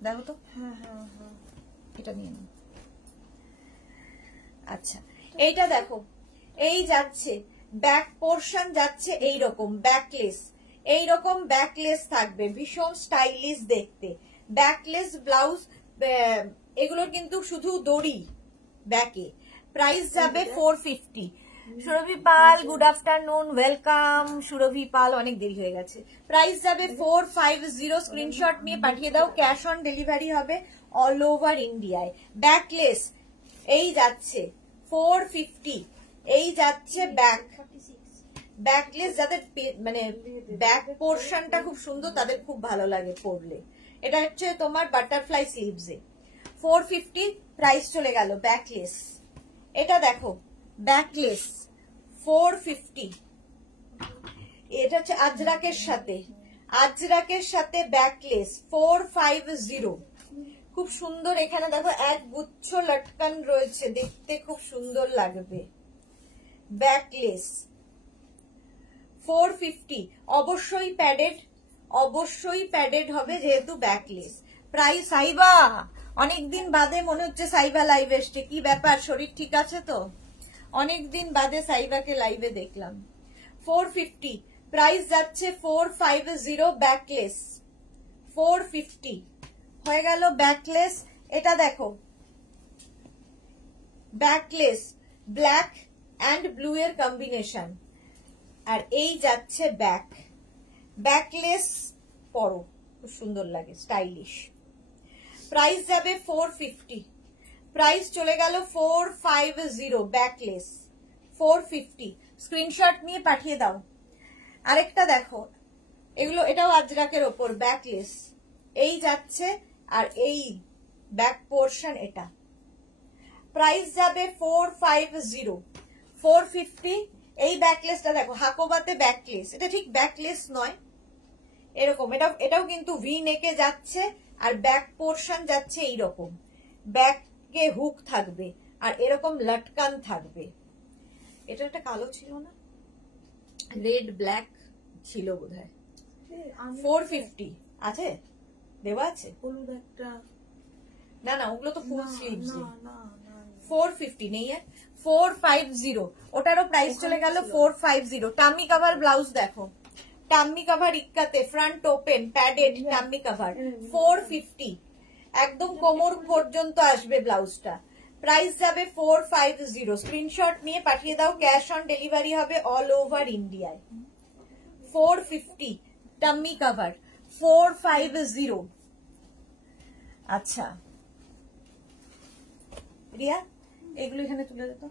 দেখো তো। হ্যাঁ হ্যাঁ হ্যাঁ, এটা নিয়ে নাও। আচ্ছা, এইটা দেখো, এই যাচ্ছে ব্যাক পোর্শন যাচ্ছে এইরকম ব্যাকলেস, এইরকম ব্যাকলেস থাকবে, ভীষণ স্টাইলিশ দেখতে। ব্যাকলেস ব্লাউজ, এগুলোর কিন্তু শুধু দড়ি ব্যাকে। প্রাইস যাবে 450। সুরভি পাল, গুড আফটারনুন, ওয়েলকাম। সুরভি পাল, অনেক দেরি হয়ে গেছে। প্রাইস যাবে 450। স্ক্রিনশট নিয়ে পাঠিয়ে দাও, ক্যাশ অন ডেলিভারি হবে অল ওভার ইন্ডিয়ায়। ব্যাকলেস এই যাচ্ছে 450, এই যাচ্ছে ব্যাকলেস। যাদের মানে ব্যাক পোর্শনটা খুব সুন্দর, তাদের খুব ভালো লাগে পরলে। এটা হচ্ছে তোমার বাটারফ্লাই স্লিভসে 450, প্রাইস চলে গেল। ব্যাকলেস এটা দেখো, ব্যাকলেস 450, এটা হচ্ছে আজরাকের সাথে, আজরাকের সাথে ব্যাকলেস 450, খুব সুন্দর। এখানে দেখো এক গুচ্ছ লটকান রয়েছে, দেখতে খুব সুন্দর লাগবে। ব্যাকলেস 450, অবশ্যই প্যাডেড, অবশ্যই প্যাডেড হবে যেহেতু ব্যাকলেস। প্রাইস সাইবা, অনেকদিন বাদে মনে হচ্ছে সাইবা লাইভ এসছে, কি ব্যাপার, শরীর ঠিক আছে তো? অনেকদিন বাদে সাইবাকে লাইভে দেখলাম। 450, প্রাইস যাচ্ছে 450। ব্যাকলেস 450 হয়ে গেল। ব্যাকলেস এটা দেখো, ব্যাকলেস ব্ল্যাক অ্যান্ড ব্লু এর কম্বিনেশন, আর এই যাচ্ছে ব্যাক। ব্যাকলেস পরো, খুব সুন্দর লাগে, স্টাইলিশ। প্রাইস যাবে 450, প্রাইস চলে গেল 450। ব্যাকলেস 450, স্ক্রিনশট নিয়ে পাঠিয়ে দাও। আরেকটা দেখো, এগুলো, এটাও আজরাকের ওপর ব্যাকলেস, এই যাচ্ছে আর এই ব্যাক পোর্শন এটা। প্রাইস যাবে 450, 450। এই ব্যাকলেসটা দেখো, হাকোবাতে ব্যাকলেস, এটা ঠিক ব্যাকলেস নয়, এরকম। এটাও কিন্তু ভি নেকে যাচ্ছে, আর ব্যাক পোর্শন যাচ্ছে এইরকম, ব্যাকে হুক থাকবে আর এরকম লটকান থাকবে। এটা একটা কালো ছিল না, রেড ব্ল্যাক ছিল বোধহয়। 450 আছে, দেওয়া আছে হলুদ একটা, না না, ওগুলো তো ফুল স্লিভস। না না না, 450 নেই, 450, ওটারও প্রাইস চলে গেল 450। টাম্মি কভার ব্লাউজ দেখো, টাম্মি কভার ইক্কাতে, front open, padded tummy cover 450, একদম কোমর পর্যন্ত আসবে ব্লাউজটা। প্রাইস যাবে 450। স্ক্রিনশট নিয়ে পাঠিয়ে দাও, ক্যাশ অন ডেলিভারি হবে অল ওভার ইন্ডিয়ায়। 450 টাম্মি কভার 450। আচ্ছা রিয়া, এগুলো এখানে তুলে দিত।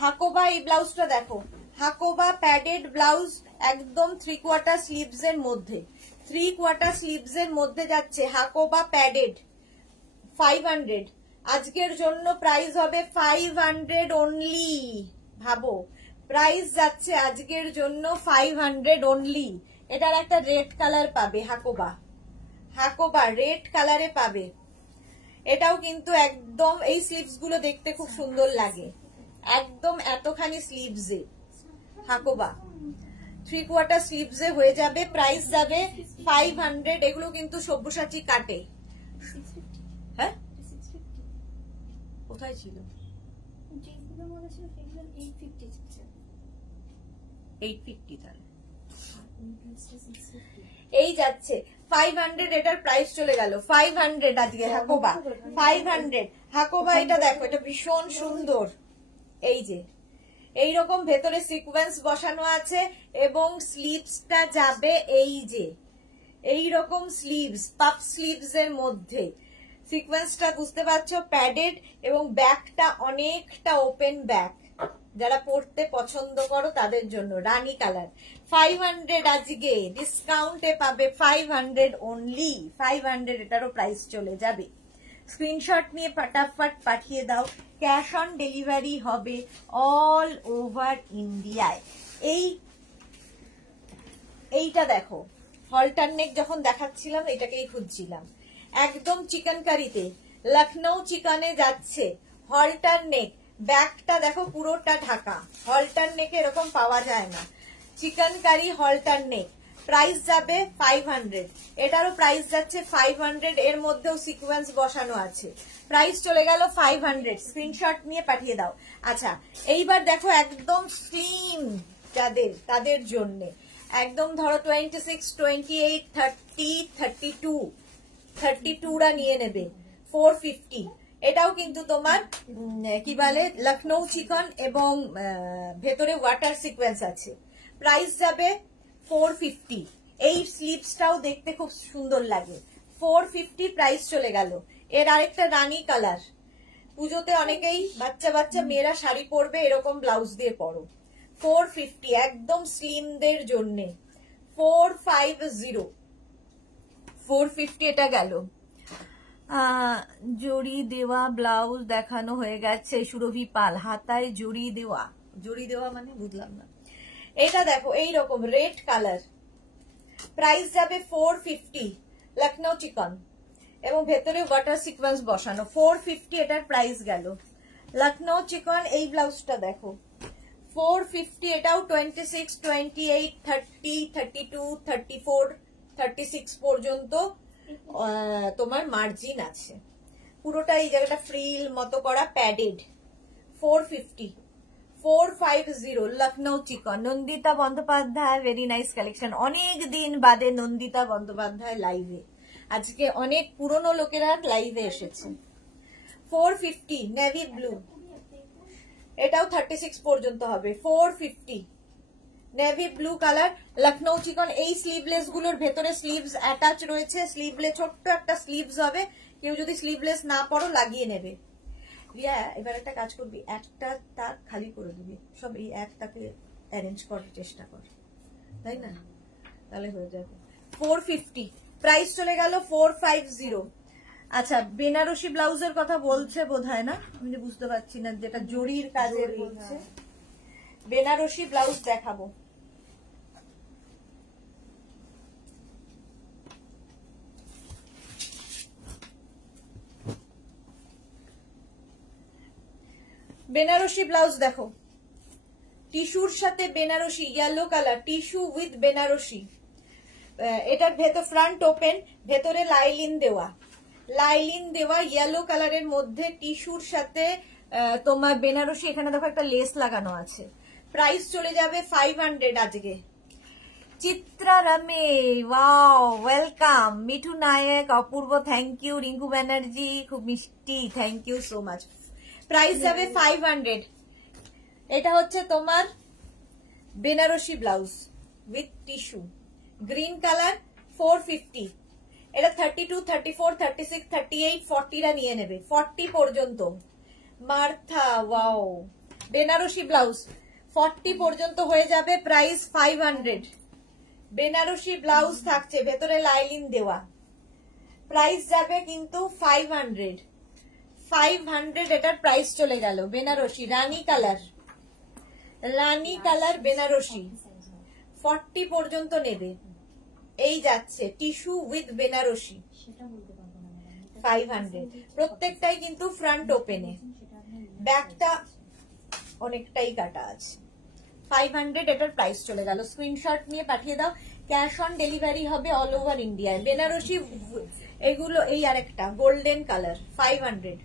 হাকোবা এই ব্লাউজটা দেখো, হাকোবা প্যাডেড ব্লাউজ, একদম 3/4 স্লিভস এর মধ্যে, 3/4 স্লিভস এর মধ্যে যাচ্ছে হাকোবা প্যাডেড 500। আজকের জন্য প্রাইস হবে 500 অনলি। ভাবো, প্রাইস যাচ্ছে আজকের জন্য 500 অনলি। এটার একটা রেড কালার পাবে, হাকোবা, হাকোবা রেড কালারে পাবে। এটাও কিন্তু একদম, এই স্লিভস গুলো দেখতে খুব সুন্দর লাগে, একদম এতখানি স্লিভসে হাকোবা, 3/4 স্লিভসে হয়ে যাবে। প্রাইস যাবে 500। এগুলো কিন্তু সব্যসাচী কাটে। হ্যাঁ, কোথায় ছিল? 850 তাহলে এই যাচ্ছে 500। এটার প্রাইস চলে গেল 500 আজকে। হাকোবা 500। হাকোবা এটা দেখো, এটা ভীষণ সুন্দর। এই যে এইরকম ভেতরে সিকোয়েন্স বসানো আছে, এবং স্লিভসটা যাবে এই যে এইরকম স্লিভস, পাফ স্লিভস এর মধ্যে। সিকোয়েন্সটা বুঝতে পারছো, প্যাডেড, এবং ব্যাকটা অনেকটা ওপেন ব্যাক। যারা পড়তে পছন্দ করো তাদের জন্য রানী কালার। 500 আজকে ডিসকাউন্টে পাবে, 500 অনলি, 500। এটারও প্রাইস চলে যাবে। স্ক্রিনশট নিয়ে ফটাফট পাঠিয়ে দাও, ক্যাশ অন ডেলিভারি হবে অল ওভার ইন্ডিয়ায়। এইটা দেখো, হলটার নেক যখন দেখাচ্ছিলাম এটাকেই খুঁজছিলাম। একদম চিকেন কারিতে, লখনৌ চিকেনে যাচ্ছে। হলটার নেক, ব্যাকটা দেখো পুরোটা ঢাকা, হলটার নেক এরকম পাওয়া যায় না। চিকেন কারি হলটার নেক, প্রাইস যাবে 500, এটারও প্রাইস যাচ্ছে 500, এর মধ্যেও সিকোয়েন্স বসানো আছে। প্রাইস চলে গেল 500, স্ক্রিনশট নিয়ে পাঠিয়ে দাও। আচ্ছা এইবার দেখো একদম স্লিম যাদের, তাদের জন্য একদম ধরো 26, 28, 30, 32রা নিয়ে নেবে 450। এটাও কিন্তু তোমার কি বলে লখনৌ চিকন এবং ভেতরে ওয়াটার সিকোয়েন্স আছে। প্রাইস যাবে 450। এই স্লিভসটাও দেখতে খুব সুন্দর লাগে, 450 প্রাইস চলে গেল। এর আরেকটা রানী কালার, পুজোতে অনেকেই বাচ্চা বাচ্চা মেয়েরা শাড়ি পরবে, এরকম ব্লাউজ দিয়ে পরো। 450 একদম স্লিমদের জন্য, 450, 450 এটা গেল। জড়ি দেওয়া ব্লাউজ দেখানো হয়ে গেছে, সুরভি পাল, হাতায় জড়ি দেওয়া, জড়ি দেওয়া মানে বুঝলাম না। এটা দেখো এইরকম রেড কালার, প্রাইস যাবে 450, লখনৌ চিকন এবং ভেতরে ওয়াটার সিকোয়েন্স বসানো, 450 এটার প্রাইস গেল। লখনৌ চিকন এই ব্লাউজটা দেখো 450, এটাও 26, 28, 30, 32, 34, 36 পর্যন্ত তোমার মার্জিন আছে। পুরোটা এই জায়গাটা ফ্রিল মতো করা, প্যাডেড। 450, 450 লখনৌ চিকন। Nandita Bandyopadhyay, very nice collection. অনেক দিন বাদে নন্দিতা বন্দ্যোপাধ্যায় লাইভে, আজকে অনেক পুরনো লোকেরা লাইভে এসেছে। 450 নেভি ব্লু, এটাও 36 পর্যন্ত হবে। 450 নেভি ব্লু কালার, লখনৌ চিকন। এই স্লিভলেস গুলোর ভেতরে স্লিভস অ্যাটাচ রয়েছে, স্লিভলে ছোট্ট একটা স্লিভস হবে, কেউ যদি স্লিভলেস না পরো লাগিয়ে নেবে। রিয়া এবার একটা কাজ করবি, একটা তাক খালি করে দিবি, সব এই একটাকে অ্যারেঞ্জ করার চেষ্টা কর, তাই না, তাহলে হয়ে যাবে। 450 প্রাইস চলে গেল 450। আচ্ছা বেনারসি ব্লাউজের কথা বলছে বোধহয় না, আমি বুঝতে পারছি না, যেটা জরির কাজের বলছে। বেনারসি ব্লাউজ দেখাবো। বেনারসি ব্লাউজ দেখো, টিস্যুর সাথে Benarasi, yellow colour, tissue with Benarasi. এটার ভেতর ফ্রন্ট ওপেন, ভেতরে লাইলিন দেওয়া, লাইলিন দেওয়া ইয়েলো কালারের মধ্যে টিস্যুর সাথে তোমার বেনারসি। এখানে দেখো একটা লেস লাগানো আছে। প্রাইস চলে যাবে 500 আজকে। Chitra Rame, wow welcome. মিঠু নায়ক, অপূর্ব থ্যাংক ইউ। রিঙ্কু ব্যানার্জি খুব মিষ্টি, thank you so much. Price যাবে 500। এটা হচ্ছে তোমার Banarasi blouse with tissue, green colour, 450। এটা 32, 34, 36, 38, 40রা নিয়ে নেবে, 40 পর্যন্ত। মার্থা, ওয়াও বেনারসি ব্লাউজ 40 পর্যন্ত হয়ে যাবে, প্রাইস 500। বেনারসি ব্লাউজ থাকছে, ভেতরে লাইলিন দেওয়া, প্রাইস যাবে কিন্তু 500। 500 এটার প্রাইস চলে গেল। বেনারসি রানী কালার, রানী কালার বেনারসি 40 পর্যন্ত নেবে। এই যাচ্ছে টিস্যু উইথ বেনারসি, 500। প্রত্যেকটাই কিন্তু ফ্রন্ট ওপেনে, ব্যাকটা অনেকটাই কাটা আছে। 500 এটার প্রাইস চলে গেল। স্ক্রিনশট নিয়ে পাঠিয়ে দাও, ক্যাশ অন ডেলিভারি হবে অল ওভার ইন্ডিয়ায়। বেনারসি এগুলো, এই আরেকটা golden colour, 500।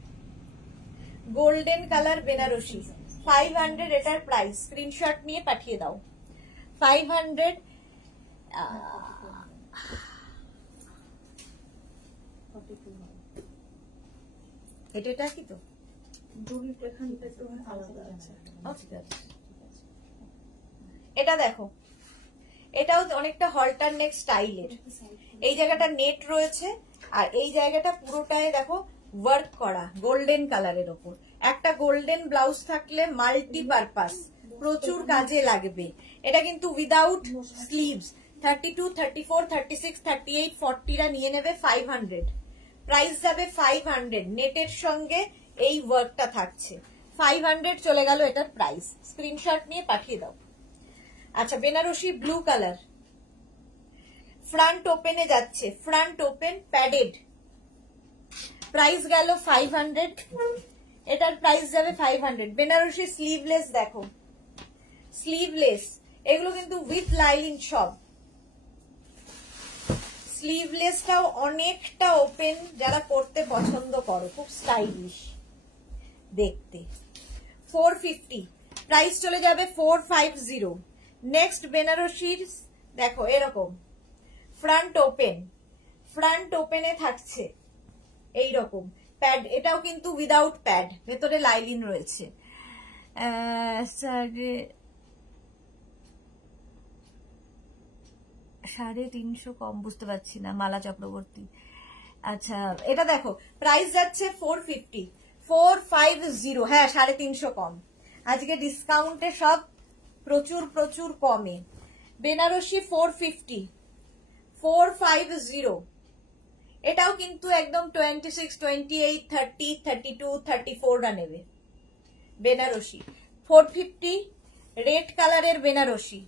Golden colour Benarasi 500 এটার প্রাইস। স্ক্রিনশট নিয়ে পাঠিয়ে দাও। 500। এটা কি তো এটা দেখো, এটাও অনেকটা হলটার নেক স্টাইলের। এই জায়গাটা নেট রয়েছে আর এই জায়গাটা পুরোটাই দেখো ওয়ার্ক করা গোল্ডেন কালারের ওপর। একটা গোল্ডেন ব্লাউজ থাকলে মাল্টি পারপাস, প্রচুর কাজে লাগবে। এটা কিন্তু উইদাউট স্লিভস। 32, 34, 36, 38, 40রা নিয়ে নেবে 500। প্রাইস যাবে 500। নেটের সঙ্গে এই ওয়ার্কটা থাকছে, 500 চলে গেল এটার প্রাইস। স্ক্রিনশট নিয়ে পাঠিয়ে দাও। আচ্ছা বেনারসি ব্লু কালার, ফ্রন্ট ওপেনে যাচ্ছে, ফ্রন্ট ওপেন প্যাডেড, প্রাইস গেল 500, এটার প্রাইস যাবে 500। বেনারসি স্লিভলেস দেখো, স্লিভলেস, এগুলো কিন্তু উইথ লাইলিন সব। স্লিভলেসটাও অনেকটা ওপেন, যারা পরতে পছন্দ করো, খুব স্টাইলিশ দেখতে। 450, প্রাইস চলে যাবে 450। নেক্সট বেনারসির দেখো এরকম ফ্রন্ট ওপেন, ফ্রন্ট ওপেনে থাকছে এইরকম প্যাড, এটাও কিন্তু উইদাউট প্যাড, ভেতরে লাইলিন রয়েছে। 350 কম বুঝতে পারছি না, মালা চক্রবর্তী। আচ্ছা এটা দেখো প্রাইস যাচ্ছে 450, 450, হ্যাঁ 350 কম। আজকে ডিসকাউন্টে সব প্রচুর প্রচুর কমে। বেনারসি 450, 450, এটাও কিন্তু একদম 26, 28, 30, 32, 34 রা নেবে। বেনারসি 450, রেড কালারের বেনারসি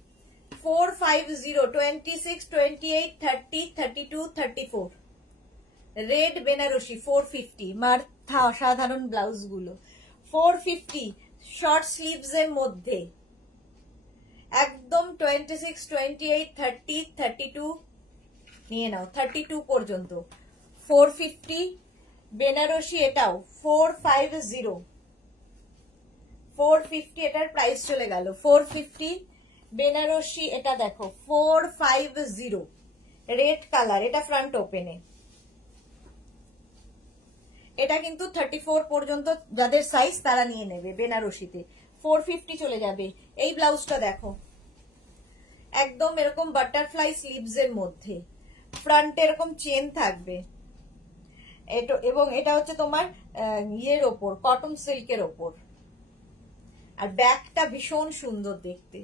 450, 26, 28, 30, 32, 34, রেড বেনারসি 450। মার্থা অসাধারণ ব্লাউজ গুলো 450, শর্ট স্লিভস এর মধ্যে একদম 26, 28, 30, 32 নিয়ে নাও, 32 পর্যন্ত 450। বেনারসি এটাও 450, 450, এটার প্রাইস চলে গেল 450। বেনারসি এটা দেখো 450, রেড কালার, এটা ফ্রন্ট ওপেনে, এটা কিন্তু 34 পর্যন্ত যাদের সাইজ তারা নিয়ে নেবে। বেনারসিতে 450 চলে যাবে। এই ব্লাউজটা দেখো একদম এরকম বাটারফ্লাই স্লিভস এর মধ্যে, ফ্রন্টে এরকম চেন থাকবে, এবং এটা হচ্ছে তোমার ইয়ের ওপর, কটন সিল্কের ওপর, আর ব্যাকটা ভীষণ সুন্দর দেখতে।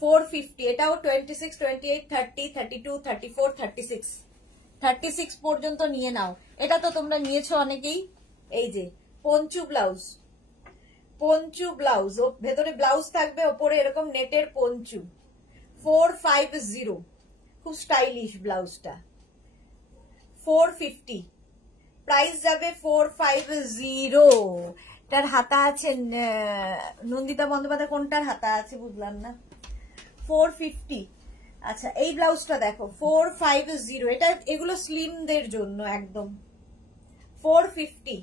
450, এটাও 26, 28, 30, 32, 34, 36, 36 পর্যন্ত নিয়ে নাও। এটা তো তোমরা নিয়েছো অনেকেই। এই যে পঞ্চু ব্লাউজ, পঞ্চু ব্লাউজ, ভেতরে ব্লাউজ থাকবে, ওপরে এরকম নেটের পঞ্চু, 450, খুব স্টাইলিশ ব্লাউজটা। 450, প্রাইস যাবে 450। তার হাতা আছে, নন্দিতা বন্দ্যোপাধ্যায় কোনটার হাতা আছে বুঝলাম না। 450, আচ্ছা এই ব্লাউজটা দেখো 450, এটা এগুলো স্লিমদের জন্য একদম। 450,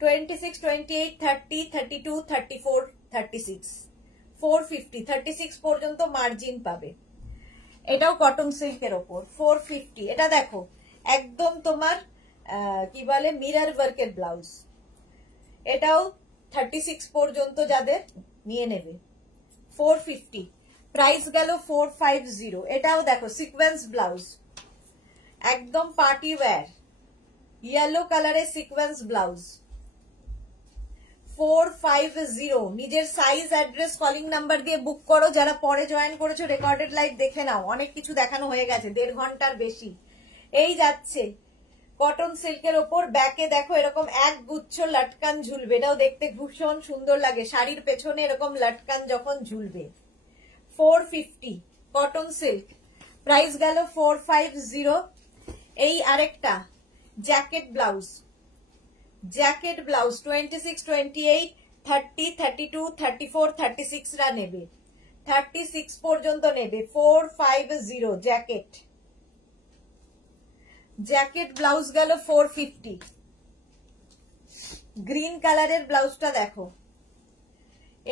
26, 28, 30, 32, 34, 36, 450, 36 পর্যন্ত মার্জিন পাবে। এটাও কটন সিল্কের ওপর 450। এটা দেখো একদম তোমার কি বলে মিরর ওয়ার্কের ব্লাউজ, এটাও 36 পর্যন্ত যাদের নিয়ে নেবে। 450, প্রাইস গেল 450। এটাও দেখো সিকোয়েন্স ব্লাউজ, একদম পার্টি ওয়্যার, ইয়েলো কালারের সিকোয়েন্স ব্লাউজ 450। নিজের সাইজ, অ্যাড্রেস, কলিং নাম্বার দিয়ে বুক করো। যারা পরে জয়েন করেছো রেকর্ডেড লাইভ দেখে নাও, অনেক কিছু দেখানো হয়ে গেছে, 1.5 ঘন্টার বেশি। এই যাচ্ছে কটন সিল্কের ওপর, ব্যাকে দেখো এরকম এক গুচ্ছ লটকান ঝুলবে, এটাও দেখতে ভীষণ সুন্দর লাগে, শাড়ির পেছনে এরকম লটকান যখন ঝুলবে। 450, কটন সিল্ক, প্রাইস গেল 450। এই আরেকটা জ্যাকেট ব্লাউজ, জ্যাকেট ব্লাউজ 26, 28, 30, 32, 34, 36 রা নেবে, 36 পর্যন্ত নেবে। 450 জ্যাকেট, জ্যাকেট ব্লাউজ গেল 450। গ্রিন কালারের ব্লাউজটা দেখো,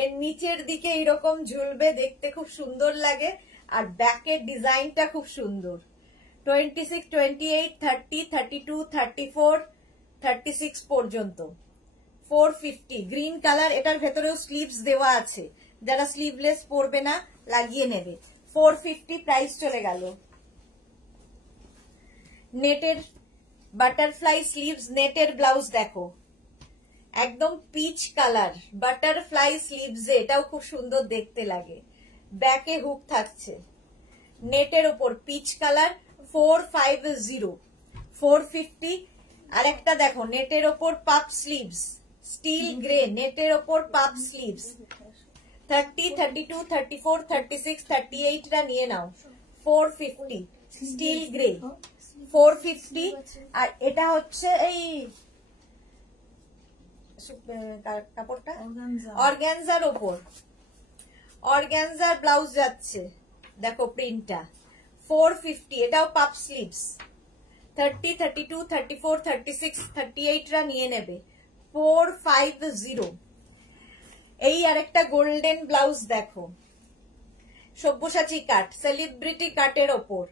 এর নিচের দিকে এরকম ঝুলবে, দেখতে খুব সুন্দর লাগে, আর ব্যাকের ডিজাইনটা খুব সুন্দর। 26, 28, 30, 32, 34, 36 পর্যন্ত 450। গ্রিন কালার, এটার ভেতরেও স্লিভস দেওয়া আছে, যারা স্লিভলেস পরবে না লাগিয়ে নেবে। 450, প্রাইস চলে গেল। নেটের বাটারফ্লাই স্লিভস, নেটের ব্লাউজ দেখো একদম পিচ কালার, বাটারফ্লাই স্লিভস, এটাও খুব সুন্দর দেখতে লাগে, ব্যাকে হুক থাকছে, নেটের উপর পিচ কালার 450, 450। আরেকটা দেখো নেটের ওপর পাপ স্লিভস, স্টিল গ্রে, নেটের ওপর পাপ স্লিভস 30, 32, 34, 36, 38 রা নিয়ে নাও। 450, স্টিল গ্রে 450। আর এটা হচ্ছে এই কাপড়টা অর্গানজার ওপর, অর্গানজার ব্লাউজ যাচ্ছে, দেখো প্রিন্টটা 450। এটাও পাপ স্লিভস, 30, 32, 34, 36, 38 রা নিয়ে নেবে 450। এই আরেকটা গোল্ডেন ব্লাউজ দেখো, সব্যসাচী কাট, সেলিব্রিটি কাটের ওপর,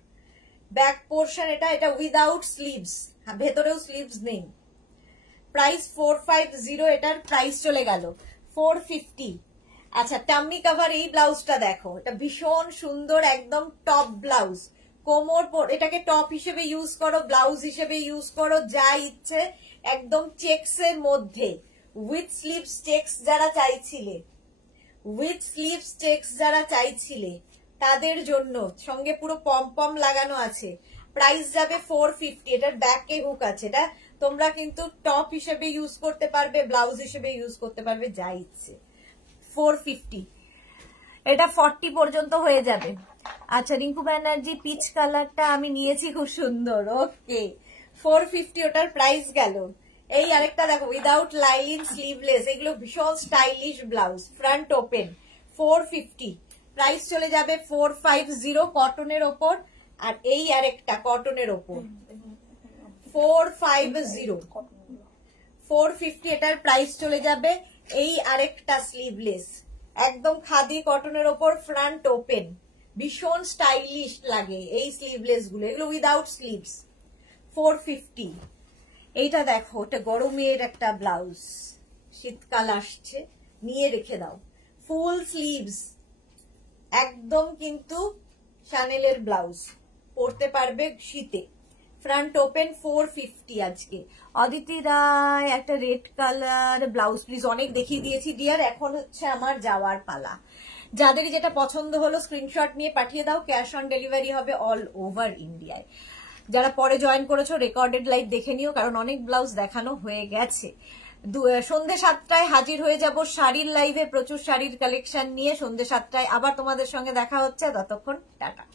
ব্যাক পোর্শন এটা উইদাউট স্লিভস, ভেতরেও স্লিভস নেই। প্রাইস 450, এটার প্রাইস চলে গেল 450। আচ্ছা, টাম্মি কভার এই ব্লাউজটা দেখো, এটা ভীষণ সুন্দর, একদম টপ ব্লাউজ, কোমর, এটাকে টপ হিসেবে ইউজ করো, ব্লাউজ হিসেবে ইউজ করো, যা ইচ্ছে। একদম চেকস এর মধ্যে উইথ স্লিভস চেকস যারা চাইছিলে, উইথ স্লিভস চেকস যারা চাইছিলে তাদের জন্য, সঙ্গে পুরো পম পম লাগানো আছে। প্রাইস যাবে 450। এটার ব্যাকে হুক আছে, এটা তোমরা কিন্তু টপ হিসেবে ইউজ করতে পারবে, ব্লাউজ হিসেবে ইউজ করতে পারবে, যা ইচ্ছে। 450, এটা 40 পর্যন্ত হয়ে যাবে। আচ্ছা, রিঙ্কু ব্যানার্জি পিচ কালারটা আমি নিয়েছি, খুব সুন্দর। ওকে, 450 ওটার প্রাইস গেল। এই আরেকটা দেখো, উইদাউট লাইলিন, স্লিভলেস, এগুলো ভীষণ stylish blouse, front open, 450। Price চলে যাবে 450 কটনের ওপর। আর এই আরেকটা কটনের ওপর 450, 450 এটার প্রাইস চলে যাবে। এই আরেকটা স্লিভলেস, একদম খাদি কটনের ওপর, ফ্রন্ট ওপেন, ভীষণ স্টাইলিশ লাগে এই স্লিভলেস গুলো, এগুলো উইদাউট স্লিভস, 450। এইটা দেখো, এটা গরমের একটা ব্লাউজ, শীতকাল আসছে, নিয়ে রেখে দাও, ফুল স্লিভস, একদম কিন্তু শানেলের ব্লাউজ, পরতে পারবে শীতে, ফ্রন্ট ওপেন, 450 আজকে। অদিতি রায় একটা রেড কালার ব্লাউজ প্লিজ, অনেক দেখিয়ে দিয়েছি ডিয়ার, এখন হচ্ছে আমার যাওয়ার পালা। যাদের যেটা পছন্দ হলো স্ক্রিনশট নিয়ে পাঠিয়ে দাও, ক্যাশ অন ডেলিভারি হবে অল ওভার ইন্ডিয়ায়। যারা পরে জয়েন করেছো রেকর্ডেড লাইভ দেখে নিও, কারণ অনেক ব্লাউজ দেখানো হয়ে গেছে। সন্ধ্যে 7টায় হাজির হয়ে যাব শাড়ির লাইভে, প্রচুর শাড়ির কালেকশন নিয়ে। সন্ধ্যে 7টায় আবার তোমাদের সঙ্গে দেখা হচ্ছে, ততক্ষণ টাটা।